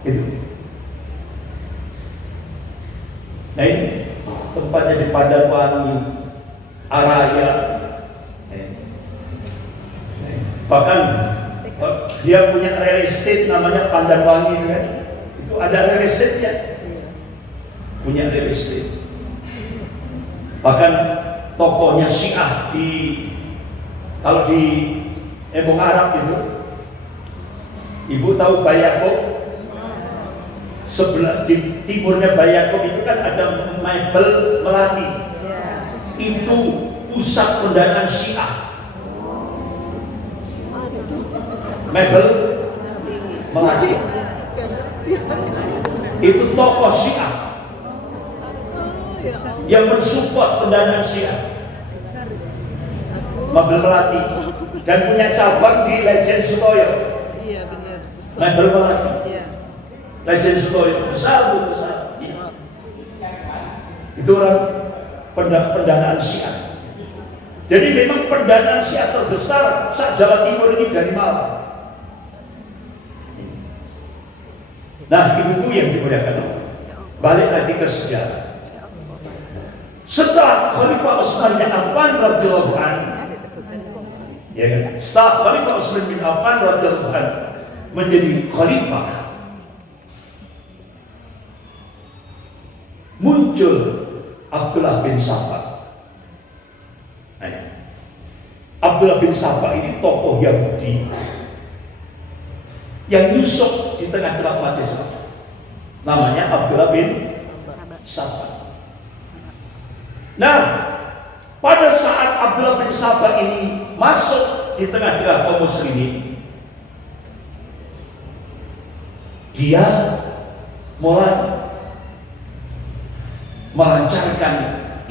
Itu. Nah ini tempatnya di Padanwangi, Araya. Bahkan dia punya real estate namanya Padanwangi kan? Itu ada real estate-nya. Punya real estate. Bahkan tokohnya Syiah di kalau di Embong Arab itu, ibu tahu Bayakob? Sebelah di timurnya Bayakob itu kan ada Mebel Melati. Itu pusat pendanaan Syiah. Mebel Melati. Itu tokoh Syiah yang mensupport pendanaan Syiah. Mebel Melati dan punya cabang di Legend Sutoyo. Iya benar. Mebel Melati. Iya. Legend Sutoyo besar. Itu orang pendanaan Syiah. Jadi memang pendanaan Syiah terbesar saat Jawa Timur ini dari Malang. Nah, ibu-ibu yang dimuliakan Allah, balik lagi ke sejarah. Setelah Khalifah Utsman bin Affan radhiyallahu anhu, ya kan? Setelah Khalifah Utsman bin Affan radhiyallahu anhu menjadi khalifah, muncul Abdullah bin Saba. Nah, Abdullah bin Saba ini tokoh Yahudi yang nyusup di tengah-tengah umat Islam. Namanya Abdullah bin Saba. Nah, pada saat Abdullah bin Saba ini masuk di tengah-tengah kaum muslimin, dia mulai melancarkan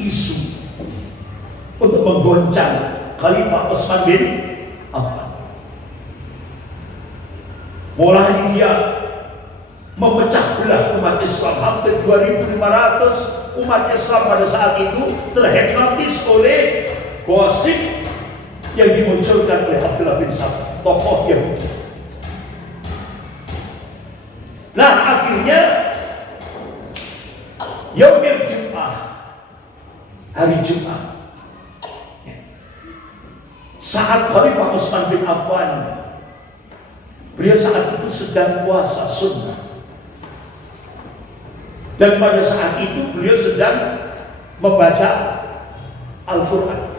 isu untuk menggoncang Khalifah Utsman bin Affan. Mulai dia memecah belah umat Islam. Hampir 2.500 umat Islam pada saat itu terhipnotis oleh gosip yang dimunculkan oleh Abdullah bin Saba, tokoh Yahudi. Nah, akhirnya Yaumul Jum'ah, hari Jumat, saat Khalifah Utsman bin Affan, beliau saat itu sedang puasa sunnah, dan pada saat itu beliau sedang membaca Al-Quran.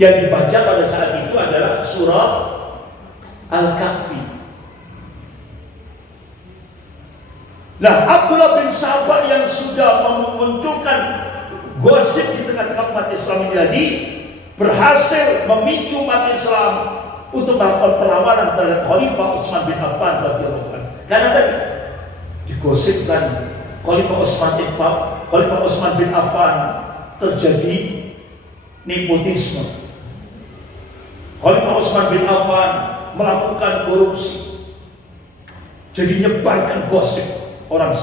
Yang dibaca pada saat itu adalah surah Al-Kahfi. Nah, Abdullah bin Saba yang sudah memunculkan gosip di tengah-tengah umat Islam ini berhasil memicu umat Islam untuk melakukan perlawanan terhadap Khalifah Utsman bin Affan radhiyallahu anhu. Karena tadi digosipkan Khalifah Utsman bin Affan terjadi nepotisme. Khalifah Utsman bin Affan melakukan korupsi. Jadi nyebarkan gosip orang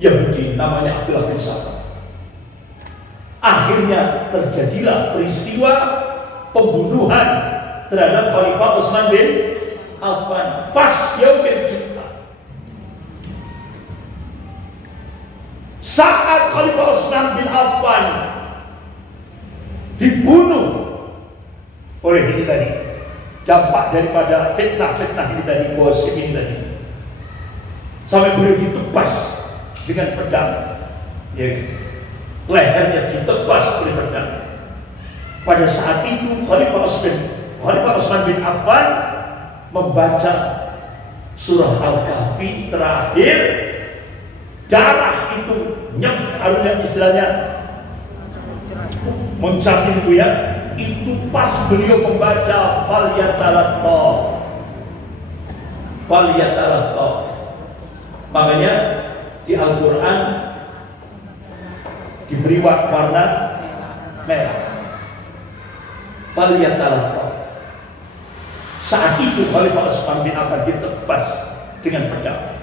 Yahudi namanya Abdullah bin Saba. Akhirnya terjadilah peristiwa pembunuhan terhadap Khalifah Utsman bin Affan pas Yaumul Jum'ah. Saat Khalifah Utsman bin Affan dibunuh oleh ini tadi, dampak daripada fitnah ini tadi, gosip ini tadi. sampai beliau ditebas dengan pedang, ya, lehernya ditebas oleh pedang. Pada saat itu Khalifah Utsman bin Affan membaca surah Al-Kahfi terakhir, darah itu harusnya istilahnya mencabik itu ya, itu pas beliau membaca falyatalattaf. Makanya di Al-Quran diberi warna merah, falyatalattaf. Saat itu Khalifah Utsman bin Affan ditebas dengan pedang.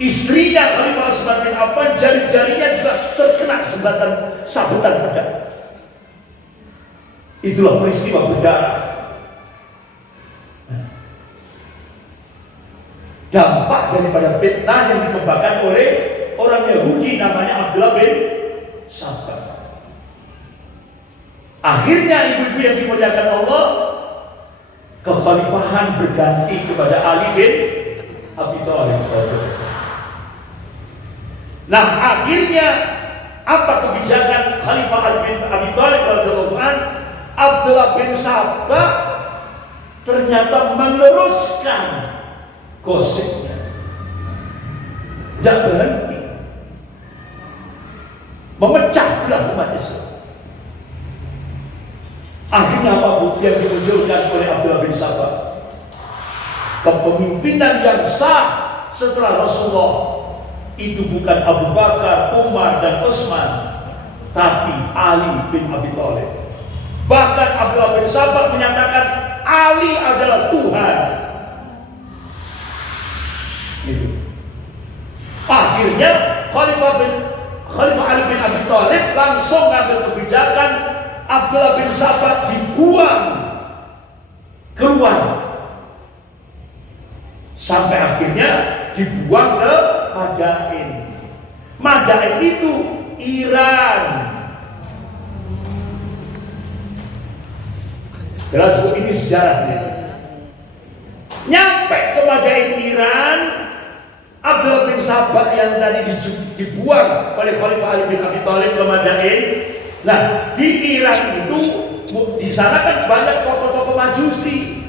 Istrinya Khalifah Utsman bin Affan, jari-jarinya juga terkena sabetan pedang. Itulah peristiwa berdarah. Dampak daripada fitnah yang dikembangkan oleh orang Yahudi namanya Abdullah bin Saba. Akhirnya ibu-ibu yang dimuliakan Allah, kekhalifahan berganti kepada Ali bin Abi Thalib. Nah, akhirnya apa kebijakan Khalifah Ali bin Abi Thalib radhiyallahu anhu? Abdullah bin Saba ternyata meneruskan gosipnya, tidak berhenti, memecah belah umat Islam. Akhirnya apa bukti yang dimunculkan oleh Abdullah bin Saba? Kepemimpinan yang sah setelah Rasulullah itu bukan Abu Bakar, Umar, dan Utsman, tapi Ali bin Abi Thalib. Bahkan Abdullah bin Saba menyatakan Ali adalah Tuhan. Gitu. Akhirnya Khalifah Ali bin Abi Thalib langsung mengambil kebijakan Abdullah bin Saba dibuang keluar, sampai akhirnya dibuang ke Madain. Madain itu Iran. Jelas bu, ini sejarahnya. Nyampe ke Madain Iran, Abdullah bin Saba yang tadi dibuang oleh Khalifah Ali bin Abi Thalib ke Madain. Nah, di Iran itu, di sana kan banyak tokoh-tokoh Majusi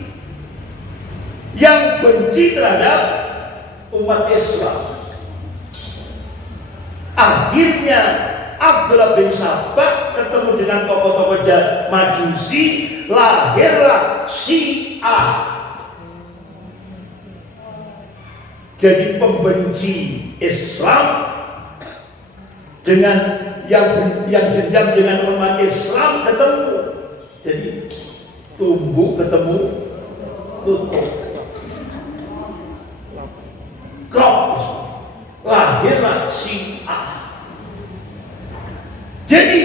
yang benci terhadap umat Islam. Akhirnya Abdullah bin Saba ketemu dengan tokoh-tokoh Majusi, lahirlah Syiah. Jadi pembenci Islam dengan yang dendam dengan umat Islam ketemu. Jadi tumbuh ketemu tutup. Krok. Lahirlah Syiah. Jadi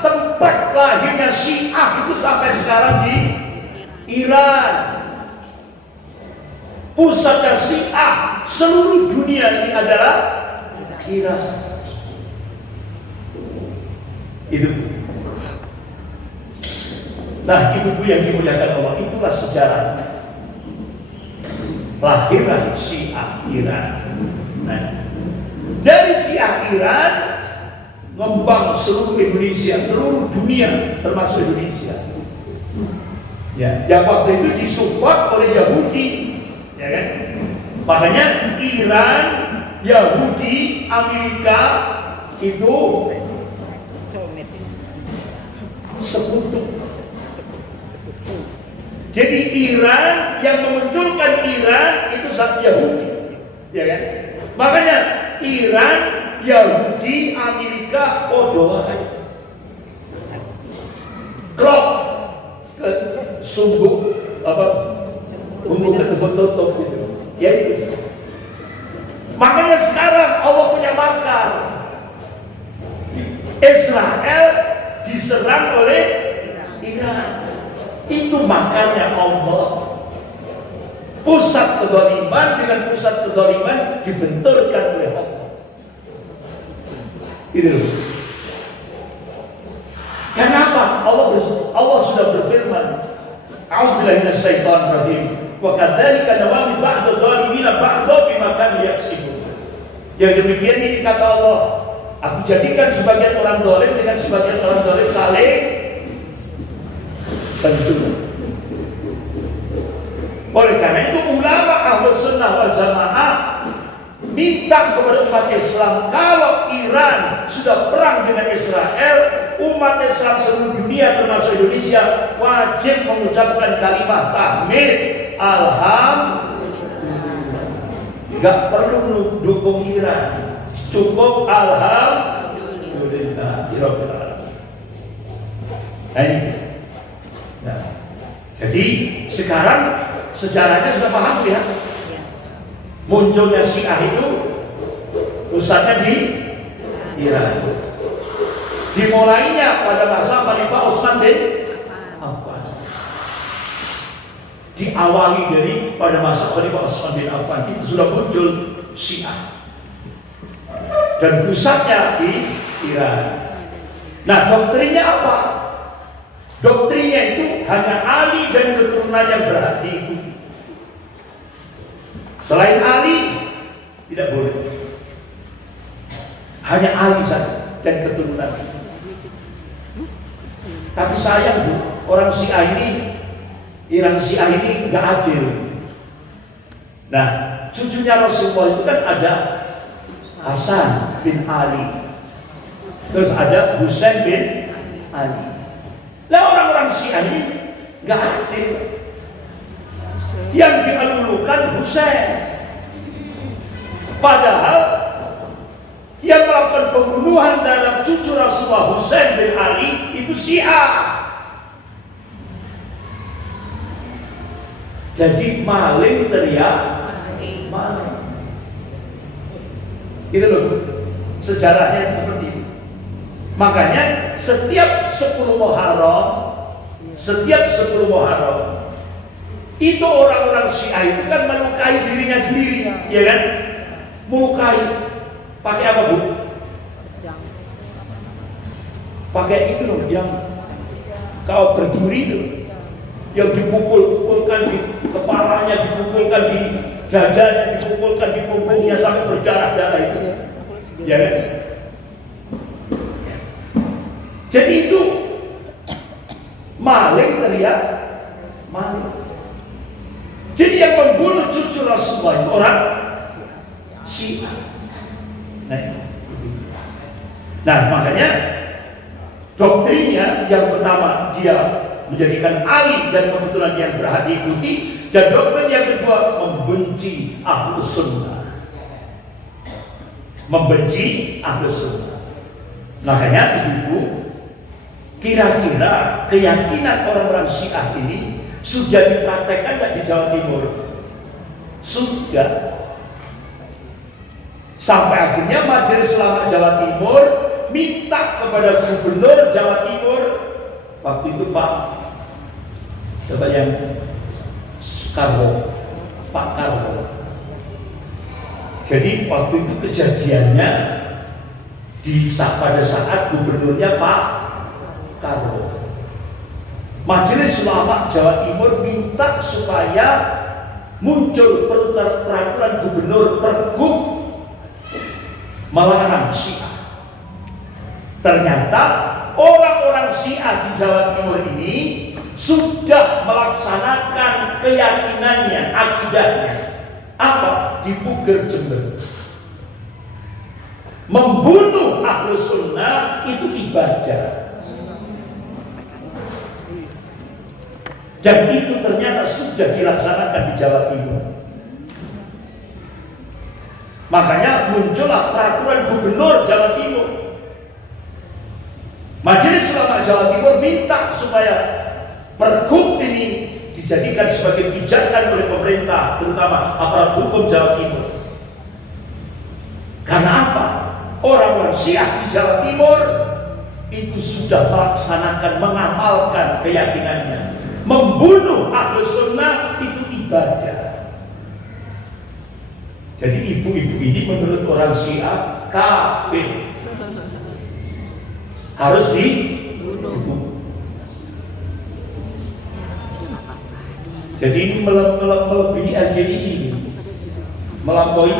tempat lahirnya Syiah itu sampai sekarang di Iran. Pusatnya Syiah seluruh dunia ini adalah Iran. Itu. Nah, ibu-ibu yang dimuliakan Allah, itulah sejarahnya. Lahirlah Syiah Iran. Nah, dari Syiah Iran ngembang seluruh Indonesia, seluruh dunia, termasuk Indonesia. Ya, yang waktu itu disupport oleh Yahudi, ya kan? Makanya Iran, Yahudi, Amerika itu sekutu. Jadi Iran yang memunculkan Iran itu saat Yahudi, ya kan? Makanya Iran, Yahudi, Amerika, podoai, klop, ke sumbu apa, sumbu ketutup gitu, ya itu. Makanya sekarang Allah punya makar. Israel diserang oleh Iran. Itu makarnya Allah. Pusat kezaliman dengan pusat kezaliman dibenturkan oleh Allah. Itu. Kenapa? Allah sudah berfirman, A'udzubillahi minasyaitonir rajim. Wa kadzalika nawami ba'dadh dhalimina ba'dha bima kanu yaksibun. Yang demikian ini kata Allah, aku jadikan sebagian orang zalim dengan sebagian orang zalim saling tentu. Oleh karena itu ulama Ahlus Sunnah wal Jamaah minta kepada umat Islam, kalau Iran sudah perang dengan Israel, umat Islam seluruh dunia termasuk Indonesia wajib mengucapkan kalimat tahmid, alhamdulillah. Gak perlu dukung Iran, cukup alhamdulillah. Nah, jadi sekarang sejarahnya sudah paham ya. Munculnya Syiah itu pusatnya di Iran. Dimulainya pada masa Khalifah Utsman bin Affan. Diawali dari pada masa Khalifah Utsman bin Affan itu sudah muncul Syiah. Dan pusatnya di Iran. Nah, doktrinnya apa? Doktrinnya itu hanya Ali dan keturunan yang berhak diikuti. Selain Ali tidak boleh. Hanya Ali saja dan keturunan. Tapi sayang Bu, orang Syiah ini, Iran Syiah ini nggak adil. Nah, cucunya Rasulullah itu kan ada Hasan bin Ali, terus ada Husain bin Ali. Nah, orang-orang Syiah ini nggak adil. Yang dialulukan Husain, padahal yang melakukan pembunuhan dalam cucu Rasulullah Husain bin Ali itu Syiah. Jadi maling teriak maling. Itu loh sejarahnya seperti itu. Makanya setiap 10 Muharram itu orang-orang Syiah itu kan melukai dirinya sendiri, ya kan? Melukai. Pakai apa Bu? Pakai itu loh, yang kalau berduri itu, yang dipukulkan di kepalanya, dipukulkan di dadanya, dipukulkan di punggungnya sampai berdarah-darah itu, ya kan? Jadi itu maling teriak maling. Jadi yang membunuh cucu Rasulullah itu orang Syiah. Nah, makanya doktrinnya yang pertama dia menjadikan Ali dan kebetulan yang berhak diikuti, dan doktrin yang kedua membenci Ahlus Sunnah. Membenci Ahlus Sunnah. Makanya Ibu, kira-kira keyakinan orang-orang Syiah ini sudah dipraktekkan tidak di Jawa Timur? Sudah. Sampai akhirnya Majelis Ulama Jawa Timur minta kepada Gubernur Jawa Timur waktu itu Pak Karwo. Jadi waktu itu kejadiannya pada saat gubernurnya Pak Karwo. Majelis Ulama Jawa Timur minta supaya muncul peraturan gubernur pergub melarang Syiah. Ternyata orang-orang Syiah di Jawa Timur ini sudah melaksanakan keyakinannya, akidahnya. Apa? Di Puger, Jember. Membunuh Ahlus Sunnah itu ibadah. Dan itu ternyata sudah dilaksanakan di Jawa Timur. Makanya muncullah peraturan gubernur Jawa Timur. Majelis Ulama Jawa Timur minta supaya pergub ini dijadikan sebagai pijakan oleh pemerintah, terutama aparat hukum Jawa Timur. Karena apa? Orang-orang Syiah di Jawa Timur itu sudah melaksanakan, mengamalkan keyakinannya. Membunuh Ahlus Sunnah itu ibadah. Jadi ibu-ibu ini menurut orang Syiah kafir, harus dibunuh. Jadi ini melebihi LGI, melampaui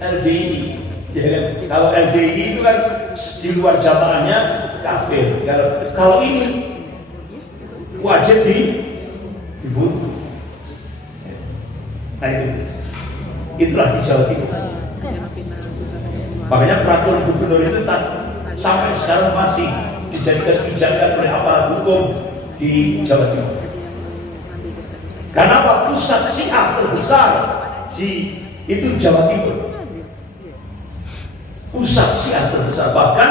LGI. Ya kan? Kalau LGI itu kan di luar jamaahnya kafir. Kalau ini wajib dibunuh. Nah itulah di Jawa Timur. Makanya peraturan gubernur itu sampai sekarang masih dijadikan kebijakan oleh aparat hukum di Jawa Timur. Karena apa? Pusat Syiah terbesar itu Jawa Timur. Pusat Syiah terbesar, bahkan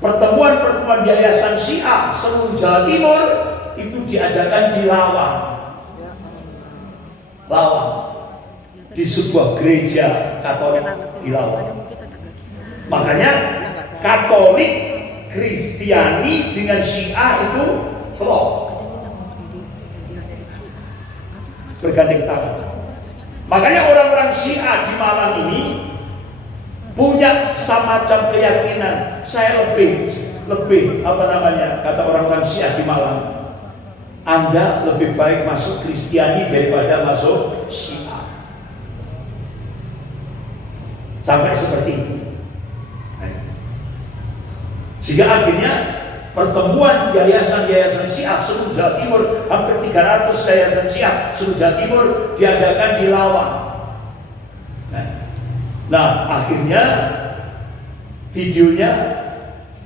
pertemuan-pertemuan yayasan Syiah seluruh Jawa Timur itu diadakan di Lawang, di sebuah gereja Katolik di Lawang. Makanya Katolik, Kristiani dengan Syiah itu klop, bergandeng tangan. Makanya orang-orang Syiah di Malang ini punya semacam keyakinan, saya lebih kata orang-orang Syiah di Malang, Anda lebih baik masuk Kristiani daripada masuk Syiah. Sampai seperti itu. Sehingga akhirnya pertemuan yayasan-yayasan Syiah seluruh Jawa Timur, hampir 300 yayasan Syiah seluruh Jawa Timur diadakan di Lawang. Nah, akhirnya videonya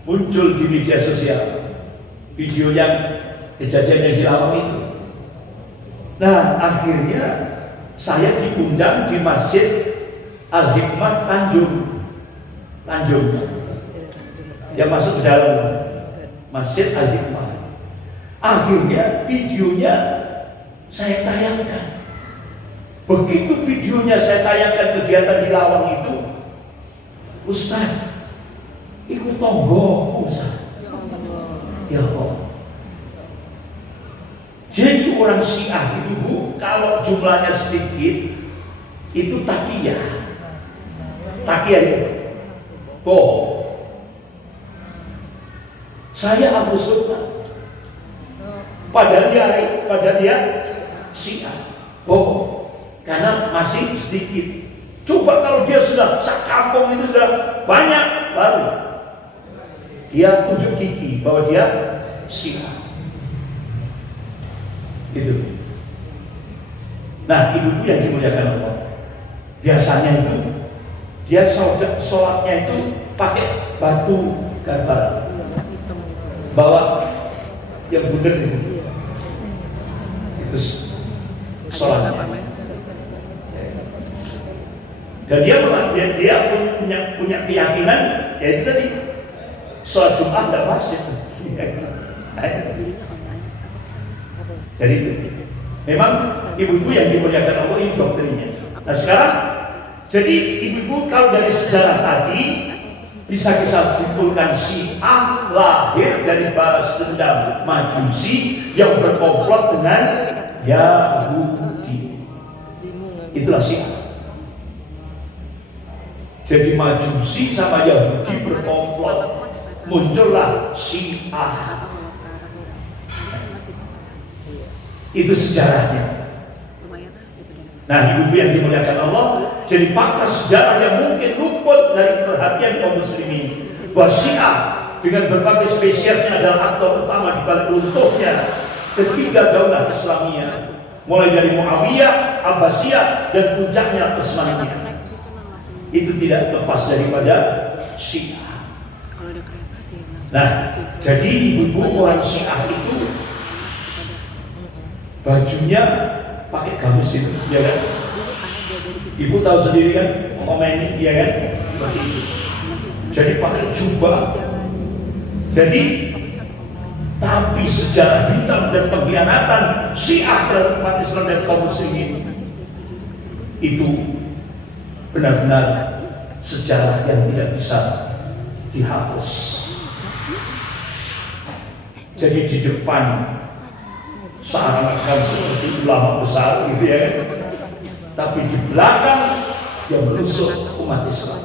muncul di media sosial, video yang kejadian yang di Lawang itu. Nah, akhirnya saya diundang di Masjid Al-Hikmah Tanjung, yang masuk ke dalam Masjid Al-Hikmah. Akhirnya videonya saya tayangkan. Begitu videonya saya tayangkan kegiatan di Lawang itu, Ustaz, ikut tonggo Ustaz. Ya Allah. Jadi orang Syiah itu Bu, kalau jumlahnya sedikit, itu takiyah itu. Saya Abu Sultan. Padahal dia Syiah. Karena masih sedikit. Coba kalau dia sudah sekampung itu sudah banyak, baru dia unjuk gigi bahwa dia Syiah. Itu. Nah, ibu-ibu yang dimuliakan Allah, biasanya itu dia sholatnya itu pakai batu gambar, bawa yang benar itu sholatnya. Dan dia punya keyakinan, yaitu tadi sholat Jumat tidak wajib. Jadi itu memang ibu-ibu yang dimuliakan Allah, ini doktrinnya. Nah sekarang, jadi ibu-ibu kalau dari sejarah tadi bisa kita simpulkan Syiah lahir dari balas dendam Majusi yang berkomplot dengan Yahudi. Itulah Syiah. Jadi Majusi sama Yahudi berkomplot, muncullah Syiah. Itu sejarahnya. Nah, ibu-ibu yang dimuliakan Allah, jadi fakta sejarah yang mungkin luput dari perhatian kaum muslimin, bahwa Syiah dengan berbagai spesiesnya adalah aktor utama di balik runtuhnya ketiga daulah Islamiyah, mulai dari Muawiyah, Abbasiyah, dan puncaknya Utsmaniyah. Itu tidak lepas daripada Syiah. Nah, jadi ibu-ibu orang Syiah itu bajunya pakai gamis itu, ya kan? Ibu tahu sendiri kan, Khomeini, ya kan? Jadi pakai jubah. Jadi, tapi sejarah hitam dan pengkhianatan Syiah terhadap umat Islam dan kaum muslimin itu benar-benar sejarah yang tidak bisa dihapus. Jadi di depan seakan-akan seperti ulama besar gitu ya, tapi di belakang yang menusuk umat Islam.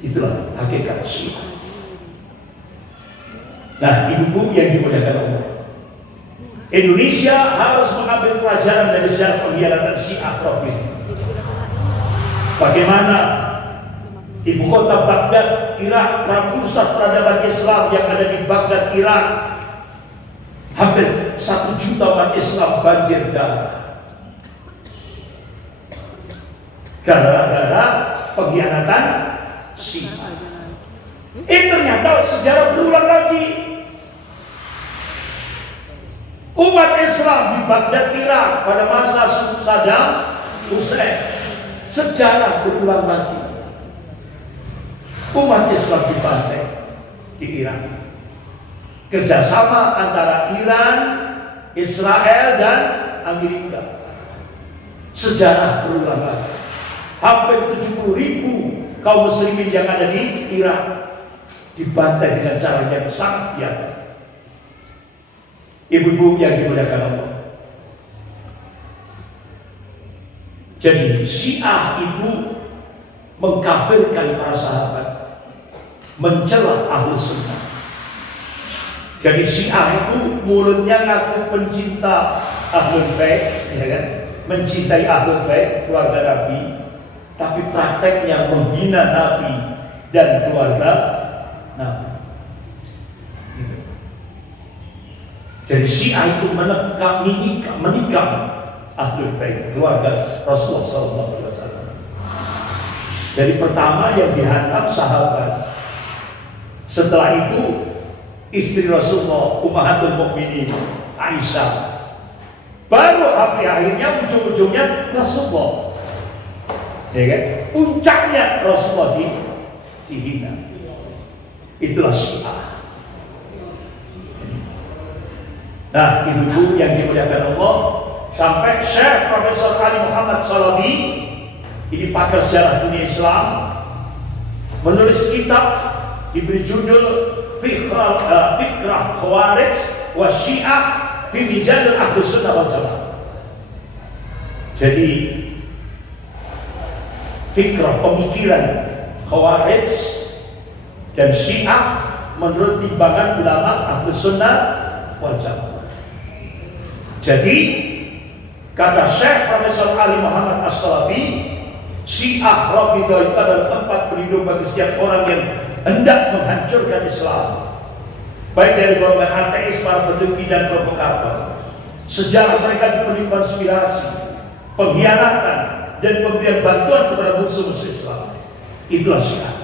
Itulah hakikat Syiah. Nah, ibu-ibu yang dimuliakan Allah, Indonesia harus mengambil pelajaran dari sejarah pengkhianatan Syiah Rafidhah. Bagaimana ibu kota Baghdad, Irak, pusat peradaban Islam yang ada di Baghdad, Irak, hampir 1 juta umat Islam banjir darah gara-gara pengkhianatan Syiah. Ternyata sejarah berulang lagi. Umat Islam di Baghdad, Irak pada masa Saddam Hussein, sejarah berulang lagi. Umat Islam dibantai di Irak. Kerjasama antara Iran, Israel, dan Amerika. Sejarah berulang lagi. Hampir 70.000 kaum muslimin yang ada di Irak dibantai dengan cara yang sangat nyata. Ibu-ibu yang dimuliakan Allah. Jadi Syiah itu mengkafirkan para sahabat, mencela ahli sunnah. Jadi Syiah itu mulutnya ngaku pencinta ahlul bait, ya kan? Mencintai ahlul bait, keluarga Nabi, tapi prakteknya menghina Nabi dan keluarga Nabi. Jadi Syiah itu menikam ahlul bait, keluarga Rasulullah SAW. Dari pertama yang dihantam sahabat, setelah itu istri Rasulullah Ummahatul Mukminin Aisyah, baru akhirnya ujung-ujungnya Rasulullah, ya kan? Puncaknya Rasulullah dihina. Itulah Syiah. Nah, ibu-ibu yang dimuliakan Allah, sampai Syekh Profesor Ali Muhammad Salabi, ini pakar sejarah dunia Islam, menulis kitab diberi judul Fikrah Khawarij wa Syiah fi Mizan Ahlus Sunnah wal Jamaah. Jadi fikrah, pemikiran Khawarij dan Syiah menurut timbangan ulama Ahlus Sunnah wal Jamaah. Jadi kata Syekh Profesor Ali Muhammad As-Salabi, Syiah Rafidhah itu adalah tempat berlindung bagi setiap orang yang hendak menghancurkan Islam, baik dari golongan ateis, para pendengki dan provokator. Sejarah mereka dipenuhi konspirasi, pengkhianatan, dan pemberian bantuan kepada musuh-musuh Islam. Itulah Syiah.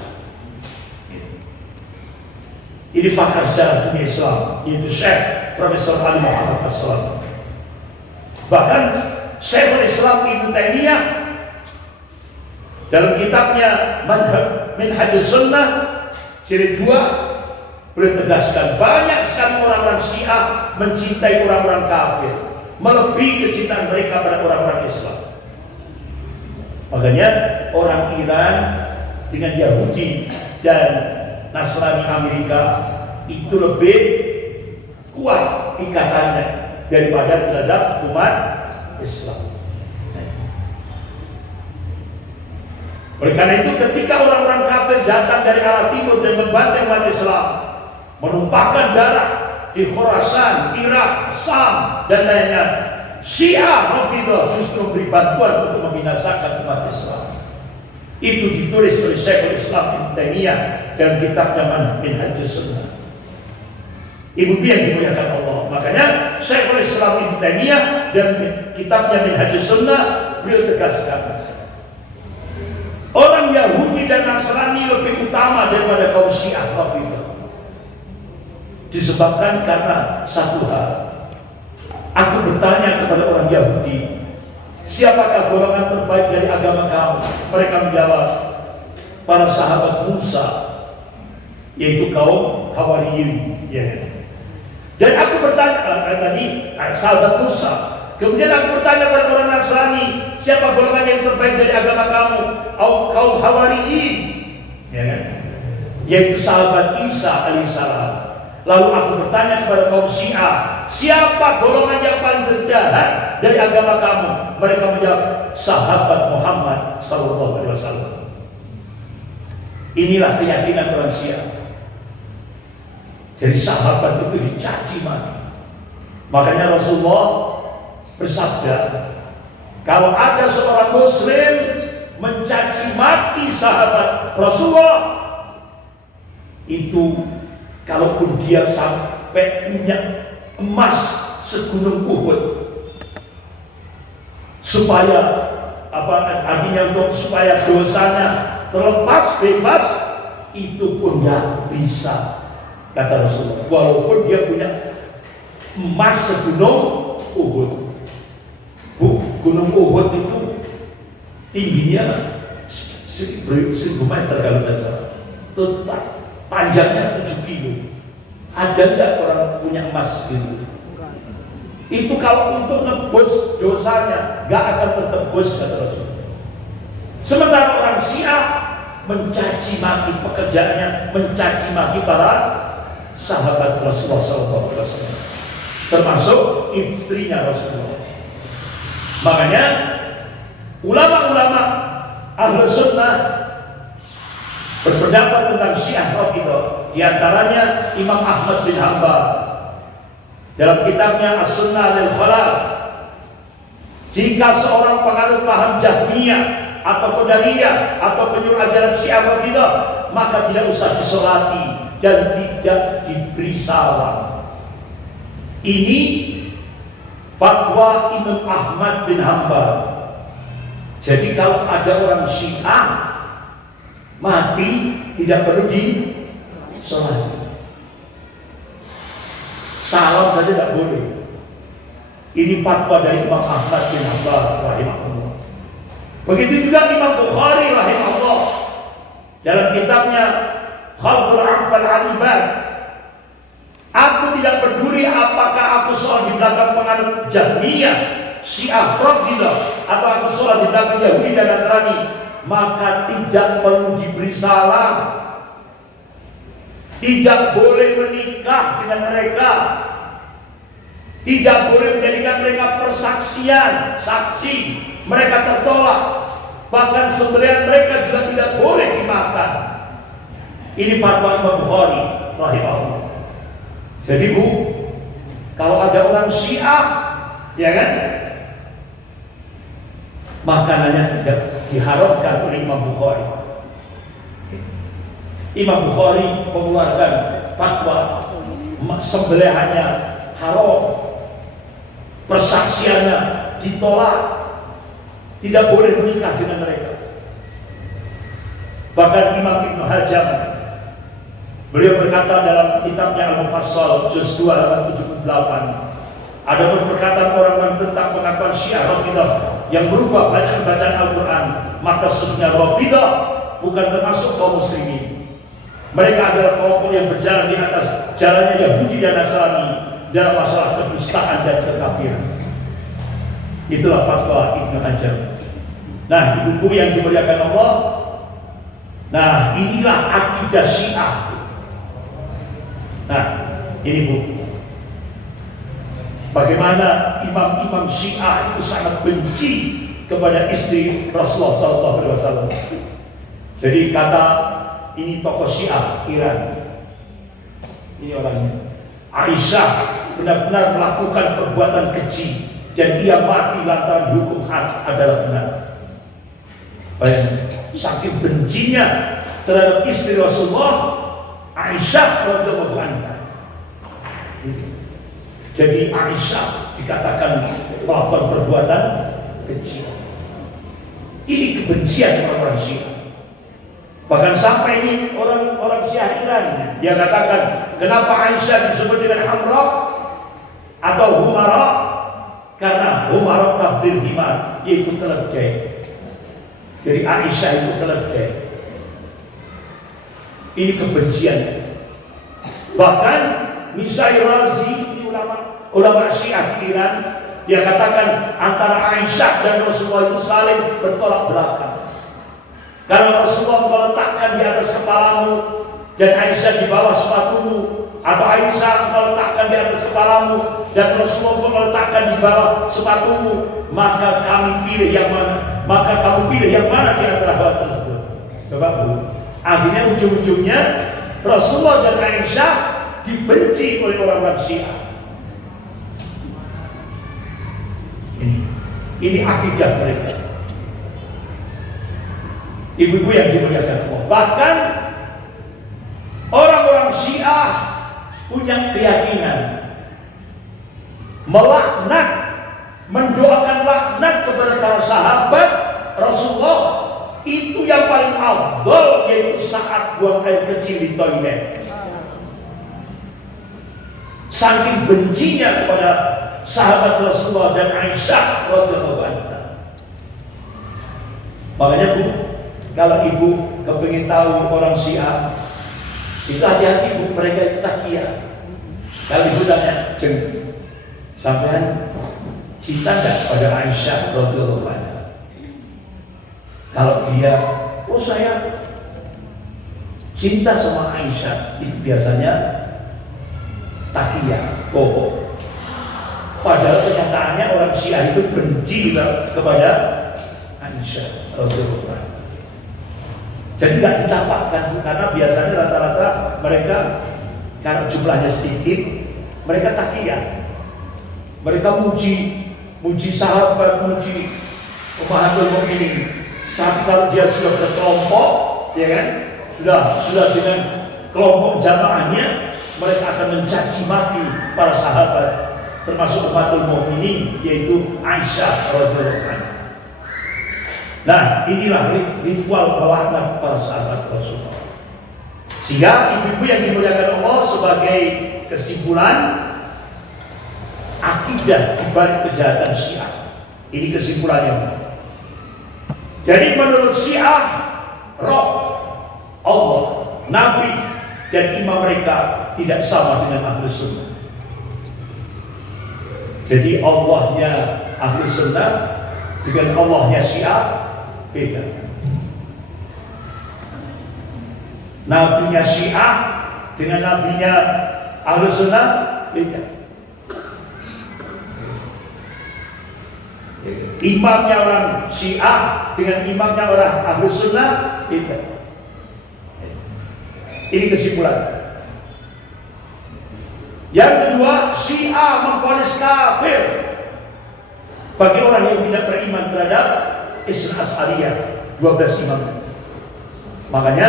Ini pakar sejarah dunia Islam, yaitu Syekh Profesor Ali Muhammad As-Salabi. Bahkan Syekhul Islam Ibnu Taimiyah dalam kitabnya Minhajus Sunnah jilid 2, beliau tegaskan banyak sekali orang-orang Syiah mencintai orang-orang kafir, melebihi kecintaan mereka pada orang-orang Islam. Makanya orang Iran dengan Yahudi dan Nasrani Amerika itu lebih kuat ikatannya daripada terhadap umat Islam. Oleh karena itu, ketika orang-orang kafir datang dari arah timur dan membantai umat Islam, menumpahkan darah di Khurasan, Irak, Sam, dan lainnya, Syiah Rafidhah justru memberi bantuan untuk membinasakan umat Islam. Itu ditulis oleh Syekhul Islam Ibnu Taimiyah dalam kitabnya Minhajus Sunnah. Ibu yang dimuliakan Allah, makanya Syekhul Islam Ibnu Taimiyah dan kitabnya Minhajus Sunnah beliau tegaskan, orang Yahudi dan Nasrani lebih utama daripada kaum Syiah Rafidhah. Disebabkan karena satu hal. Aku bertanya kepada orang Yahudi, siapakah golongan terbaik dari agama kamu? Mereka menjawab, para sahabat Musa, yaitu kaum Hawariyin. Ya. Dan aku bertanya tadi sahabat Musa. Kemudian aku bertanya kepada orang Nasrani, siapa golongan yang terbaik dari agama kamu? Kaum Hawariyin, ya kan? Yaitu sahabat Isa alaihissalam. Lalu aku bertanya kepada kaum Syiah, siapa golongan yang paling terjahat dari agama kamu? Mereka menjawab, sahabat Muhammad sallallahu alaihi wasallam. Inilah keyakinan orang Syiah. Jadi sahabat itu dicaci maki. Makanya Rasulullah bersabda, kalau ada seorang muslim mencaci maki sahabat Rasulullah, itu kalaupun dia sampai punya emas segunung Uhud, supaya artinya untuk supaya dosanya terlepas bebas, itu pun tidak bisa, kata Rasulullah, walaupun dia punya emas segunung Uhud. Gunung Uhud itu tingginya 1.000 meter kalau tidak salah, panjangnya 7 kilo. Ada tidak orang punya emas gitu? Itu kalau untuk nebus dosanya nggak akan tertebus, kata Rasulullah. Sementara orang Syiah mencaci maki pekerjaannya, mencaci maki para sahabat Rasulullah SAW, termasuk istrinya Rasulullah. Makanya ulama-ulama Ahlus Sunnah berpendapat tentang Syiah Rafidhah. Di antaranya Imam Ahmad bin Hanbal dalam kitabnya As-Sunnah lil Khalal. Jika seorang penganut paham Jahmiyah atau Qadariyah atau penyuluh ajaran Syiah Rafidhah, maka tidak usah disolati dan tidak diberi salam. Ini fatwa Imam Ahmad bin Hanbal. Jadi kalau ada orang Syiah mati, tidak perlu disolati, salam saja tidak boleh. Ini fatwa dari Imam Ahmad bin Hanbal rahimahullah. Begitu juga Imam Bukhari rahimahullah dalam kitabnya Khalqul Af'al al-Ibad. Aku tidak peduli apakah aku sholat di belakang penganut Jahmiyah, Syiah Rafidhah, atau aku sholat di belakang Yahudi dan Nasrani, maka tidak perlu diberi salam. Tidak boleh menikah dengan mereka, tidak boleh menjadikan mereka persaksian, saksi. Mereka tertolak, bahkan sembelihan mereka juga tidak boleh dimakan. Ini fatwa Imam Bukhari rahimahullah. Jadi Bu, kalau ada orang Syiah, ya kan, makanannya tidak diharamkan oleh Imam Bukhari. Imam Bukhari mengeluarkan fatwa sembelihannya haram, persaksiannya ditolak, tidak boleh menikah dengan mereka. Bahkan Imam Ibnu Hajar, beliau berkata dalam kitabnya Al-Mufassal juz 2 halaman 78, ada perkataan orang-orang tentang pengakuan Syiah Rafidhah yang berubah bacaan-bacaan Al-Quran, maka sesungguhnya Rafidhah bukan termasuk kaum muslimin. Mereka adalah kelompok yang berjalan di atas jalannya Yahudi dan Nasrani dalam masalah kedustaan dan kekafiran. Itulah fatwa Ibnu Hajar. Nah, di buku yang dimuliakan Allah, nah inilah akidah Syiah. Nah, ini Bu, bagaimana imam-imam Syiah itu sangat benci kepada istri Rasulullah SAW. Jadi kata ini tokoh Syiah Iran, ini orangnya, Aisyah benar-benar melakukan perbuatan keji dan ia mati lantaran hukum had adalah benar. Saking bencinya terhadap istri Rasulullah, Aisyah radhiyallahu anha. Jadi Aisyah dikatakan melakukan perbuatan keji. Ini kebencian orang-orang Syiah. Bahkan sampai ini orang Syiah Iran, dia katakan, kenapa Aisyah disebut dengan Hamra atau Humara? Karena Humara tabdil himar, yaitu keledai. Jadi Aisyah itu keledai. Ini kebencian. Bahkan Misai Razi, ini ulama Syiah di Iran, dia katakan antara Aisyah dan Rasulullah itu saling bertolak belakang. Karena Rasulullah engkau letakkan di atas kepalamu dan Aisyah di bawah sepatumu, atau Aisyah engkau letakkan di atas kepalamu dan Rasulullah engkau letakkan di bawah sepatumu, maka kami pilih yang mana? Maka kamu pilih yang mana di antara hal tersebut? Coba Bu. Akhirnya ujung-ujungnya Rasulullah dan Aisyah dibenci oleh orang-orang Syiah. Ini akidah mereka. Ibu-ibu yang dimuliakan Allah. Bahkan orang-orang Syiah punya keyakinan melaknat, mendoakan laknat kepada para sahabat Rasulullah itu yang paling afdal, yaitu saat buang air kecil di toilet. Saking bencinya kepada sahabat Rasulullah dan Aisyah radhiyallahu anha. Makanya Bu, kalau ibu kepingin tahu orang Syiah, itu hati-hati Bu, mereka itu takiyah. Kalau ibu tanya, "Jeng, sampean cinta enggak pada Aisyah radhiyallahu anha?" Kalau dia, "Oh saya cinta sama Aisyah," itu biasanya takiyah, bohong. Padahal kenyataannya orang Syiah itu benci kepada Aisyah radhiyallahu anha. Jadi nggak ditampakkan, karena biasanya rata-rata mereka karena jumlahnya sedikit, mereka takiyah. Mereka muji sahabat, muji Ummahatul Mukminin. Tapi kalau dia sudah berkelompok, ya kan, sudah dengan kelompok jamaahnya, mereka akan mencaci maki para sahabat, termasuk Ummahatul Mukminin, yaitu Aisyah radhiyallahu anha. Nah, inilah ritual melaknat para sahabat Rasulullah. Sehingga ibu-ibu yang dimuliakan Allah, sebagai kesimpulan, akidah dibalik kejahatan Syiah. Ini kesimpulannya. Jadi menurut Syiah, Roh, Allah, Nabi, dan imam mereka tidak sama dengan Ahlus Sunnah. Jadi Allahnya Ahlus Sunnah dengan Allahnya Syiah beda. Nabinya Syiah dengan nabinya Ahlus Sunnah beda. Imamnya orang Syiah dengan imamnya orang Ahlus Sunnah beda. Ini kesimpulan. Yang kedua, Syiah memvonis kafir bagi orang yang tidak beriman terhadap Isna Asy'ariyah 12 imam. Makanya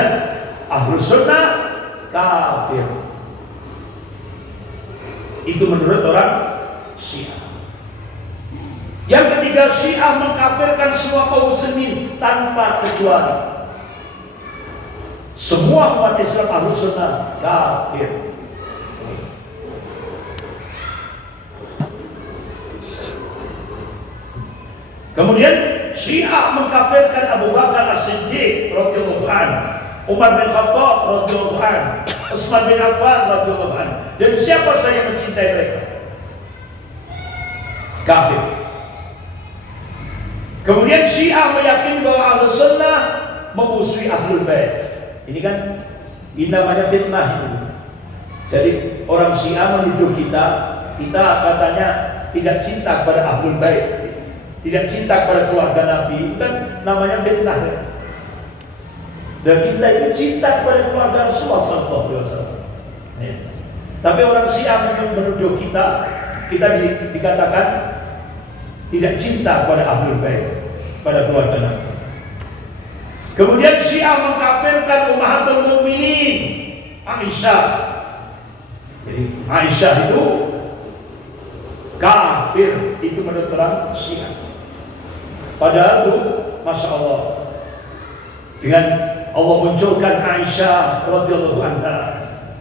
Ahlus Sunnah kafir. Itu menurut orang Syiah. Yang ketiga, Syiah mengkafirkan semua kaum muslimin tanpa kecuali. Semua umat Islam Ahlus Sunnah kafir. Kemudian Syiah mengkafirkan Abu Bakar As-Siddiq radhiyallahu anhu, Umar bin Khattab radhiyallahu anhu, Utsman bin Affan radhiyallahu anhu, dan siapa saja yang mencintai mereka kafir. Kemudian Syiah meyakini bahwa Ahlus Sunnah memusuhi Ahlul Bait. Ini kan ini namanya fitnah. Jadi orang Syiah menuduh kita katanya tidak cinta kepada Ahlul Bait, tidak cinta kepada keluarga Nabi. Itu kan namanya fitnah. Dan kita itu cinta kepada keluarga Rasulullah sallallahu alaihi wasallam. Tapi orang Syiah menuduh kita dikatakan tidak cinta kepada Ahlul Bait, pada keluarga Nabi. Kemudian Syiah mengkafirkan Ummahatul Mukminin Aisyah. Jadi Aisyah itu kafir, itu menurut orang Syiah. Padahal itu, Masya Allah, dengan Allah munculkan Aisyah radhiyallahu anha,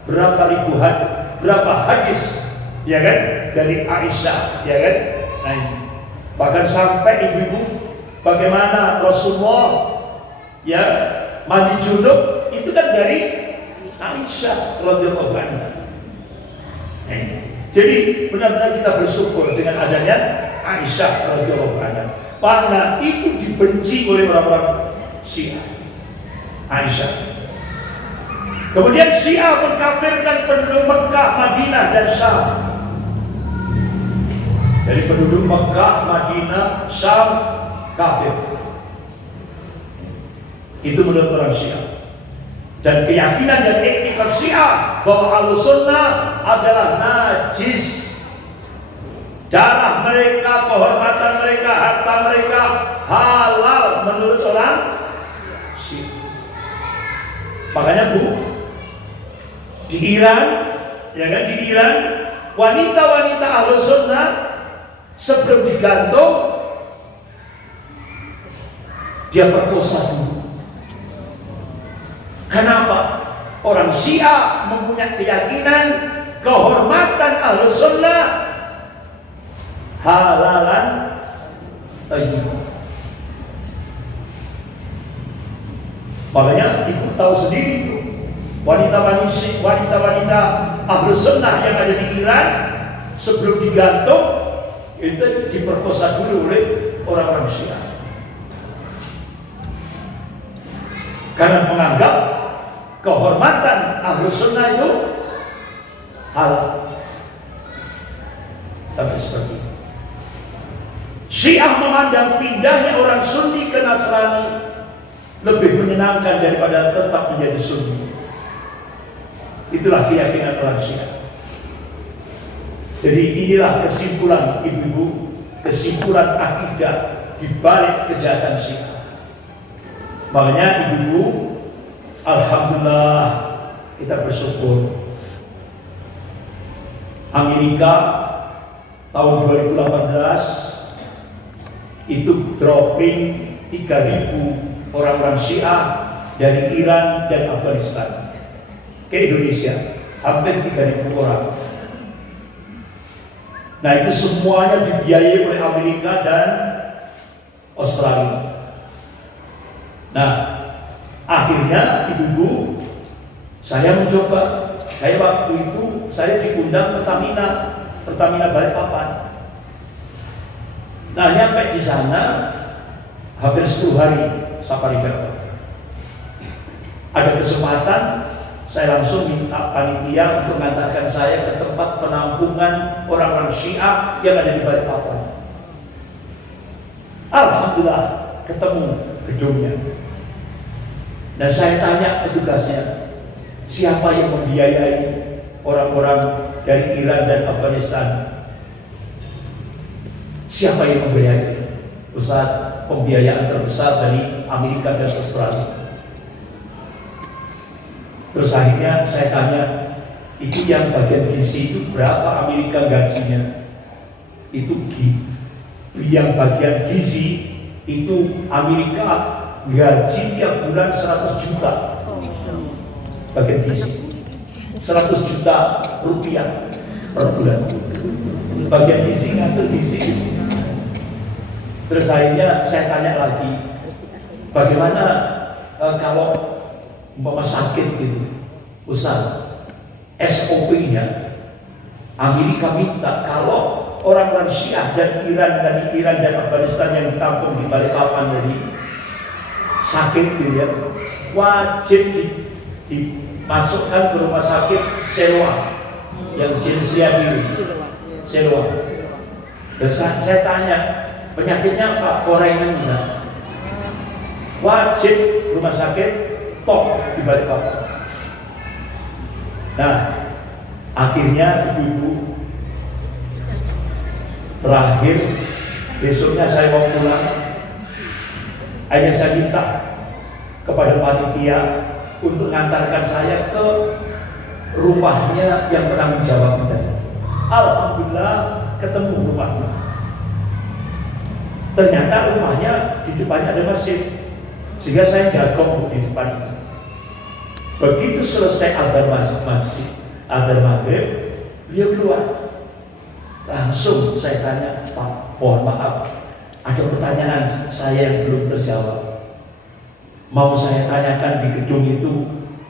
berapa hadis, ya kan, dari Aisyah, ya kan. Nah, bahkan sampai ibu-ibu, bagaimana Rasulullah ya mandi junub, itu kan dari Aisyah radhiyallahu anha. Jadi benar-benar kita bersyukur dengan adanya Aisyah radhiyallahu anha, karena itu dibenci oleh orang-orang Syiah. Aisyah. Kemudian Syiah mengkafirkan penduduk Mekah, Madinah, dan Syam. Dari penduduk Mekah, Madinah, Syam kafir. Itu menurut orang Syiah. Dan keyakinan dan etika Syiah bahwa Ahlus Sunnah adalah najis. darah mereka, kehormatan mereka, harta mereka halal menurut orang Syiah. Makanya Bu, di Iran, ya kan, di Iran wanita-wanita Ahlus Sunnah sebelum digantung dia perkosa dulu. Kenapa? Orang Syiah mempunyai keyakinan kehormatan Ahlus Sunnah halalan thayyib. Makanya ibu tahu sendiri itu wanita-wanita Ahlus Sunnah yang ada di Iran sebelum digantung itu diperkosa dulu oleh orang-orang Syiah karena menganggap kehormatan Ahlus Sunnah itu halal. Tapi seperti itu, Syiah memandang pindahnya orang Sunni ke Nasrani lebih menyenangkan daripada tetap menjadi Sunni. Itulah keyakinan orang Syiah. Jadi inilah kesimpulan ibu-ibu, kesimpulan akidah di balik kejahatan Syiah. Makanya ibu-ibu, alhamdulillah kita bersyukur Amerika tahun 2018 itu dropping 3.000 orang-orang Syiah dari Iran dan Afghanistan ke Indonesia, hampir 3.000 orang. Nah itu semuanya dibiayai oleh Amerika dan Australia. Nah akhirnya ibu-ibu, saya mencoba, kayak waktu itu saya diundang Pertamina Balikpapan. Nah nyampe di sana hampir 10 hari safari berapa. Ada kesempatan saya langsung minta panitia untuk mengantarkan saya ke tempat penampungan orang-orang Syiah yang ada di Balikpapan. Alhamdulillah ketemu gedungnya. Nah saya tanya petugasnya, siapa yang membiayai orang-orang dari Iran dan Afghanistan? Siapa yang membiayai? Pusat pembiayaan terbesar dari Amerika dan Australia. Terus akhirnya saya tanya, itu yang bagian gizi itu berapa Amerika gajinya? Itu yang bagian gizi itu Amerika gaji tiap bulan 100 juta. Bagian gizi 100 juta rupiah per bulan. Bagian gizi ngatur gizi. Terus akhirnya saya tanya lagi, bagaimana kalau umpama sakit gitu, Ustaz, SOP-nya Amerika minta kalau orang-orang Syiah dan dari Iran dan Afghanistan yang ditampung di Balikpapan dari sakit gitu ya, wajib dimasukkan ke rumah sakit Siloam yang Jinsia dulu, Siloam. Dan saya tanya, penyakitnya apa? Korengan enggak? Wajib rumah sakit top di Balikpapan. Nah, akhirnya ibu-ibu, terakhir besoknya saya mau pulang, hanya saya minta kepada panitia untuk mengantarkan saya ke rumahnya yang bertanggung jawab kita. Alhamdulillah ketemu rumahnya. Ternyata rumahnya di depannya ada masjid, sehingga saya jagong di depan. Begitu selesai adzan masjid, adzan maghrib, beliau keluar. Langsung saya tanya, Pak, mohon maaf, ada pertanyaan saya yang belum terjawab. Mau saya tanyakan di gedung itu,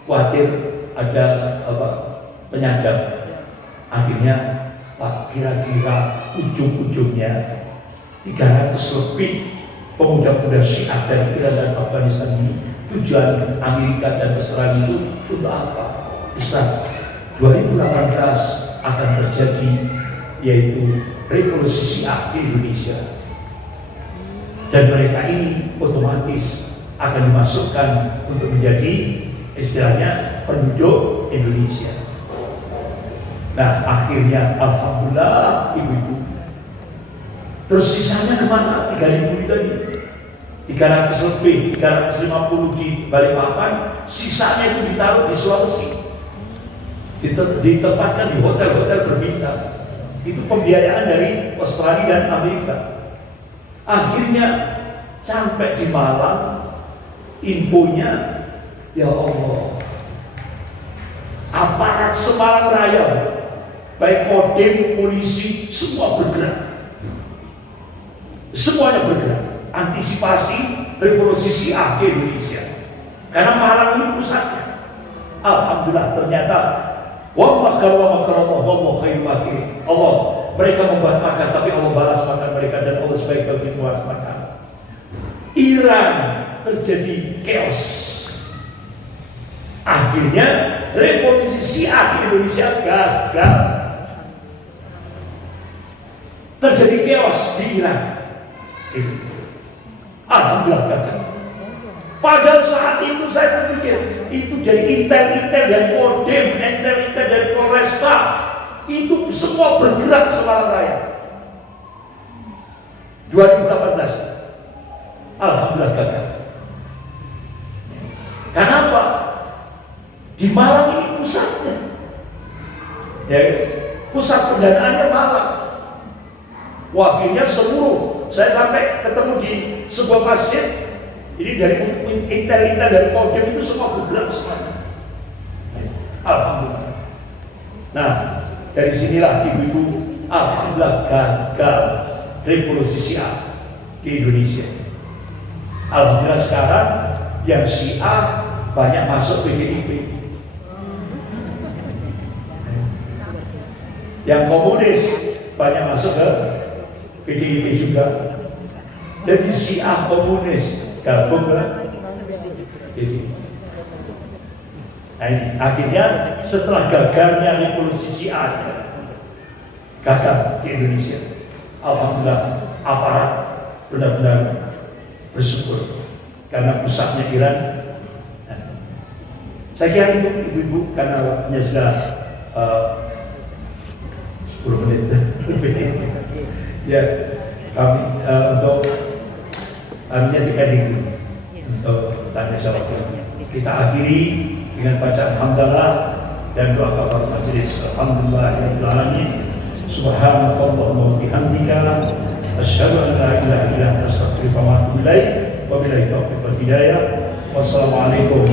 khawatir ada penyadap. Akhirnya, Pak, kira-kira ujung-ujungnya 300 lebih pemuda-pemuda Syiah dari Iran dan Afghanistan ini, tujuan Amerika dan Israel itu untuk apa? Ustaz, 2018 akan terjadi yaitu revolusi Syiah di Indonesia, dan mereka ini otomatis akan dimasukkan untuk menjadi istilahnya penduduk Indonesia. Nah akhirnya alhamdulillah ibu-ibu, Terus sisanya kemana? 3.000 itu tadi. 300 lebih, 350 di Balikpapan, sisanya itu ditaruh di Sulawesi. Ditempatkan di hotel-hotel berbintang. Itu pembiayaan dari Australia dan Amerika. Akhirnya sampai di Malang, infonya, ya Allah, aparat Semarang Raya, baik Kodim, polisi, semua bergerak. Semuanya bergerak. Antisipasi revolusi Syiah di Indonesia. Karena Malang ini pusatnya. Alhamdulillah ternyata wa makar wallahu khairul makirin. Allah, mereka membuat makar tapi Allah balas makar mereka dan Allah sebaik-baik membuat makar. Iran terjadi chaos. Akhirnya revolusi Syiah di Indonesia gagal. Terjadi chaos di Iran. Alhamdulillah gagal. Padahal saat itu saya berpikir itu dari intel-intel dan Kodim, intel-intel dari Polresta, itu semua bergerak Semarang Raya. 2018, alhamdulillah gagal. Kenapa? Di Malang ini pusatnya. Ya, pusat pendanaannya Malang. Wakilnya seluruh. Saya sampai ketemu di sebuah masjid. Ini dari intel-intel dari Kodim itu semua bergerak semuanya. Alhamdulillah. Nah, dari sinilah ibu-ibu, alhamdulillah gagal revolusi Syiah di Indonesia. Alhamdulillah sekarang yang Syiah banyak masuk PDIP. Yang komunis banyak masuk ke PDIP juga. Jadi Syiah komunis gabung ke PDIP. Nah ini akhirnya setelah gagalnya revolusi Syiah gagal di Indonesia, alhamdulillah aparat benar-benar bersyukur karena pusatnya Iran. Nah, saya kira itu ibu-ibu karena waktunya sudah 10 menit ya kami untuk menyajikan diri untuk tanya jawab. Kita akhiri dengan bacaan hamdalah dan doa kafaratul majelis. Alhamdulillahirabbil alamin. Subhanakallahumma wa bihamdika asyhadu an la ilaha illa anta astaghfiruka wa atubu ilaik. Wabillahi taufiq wal hidayah. Wassalamualaikum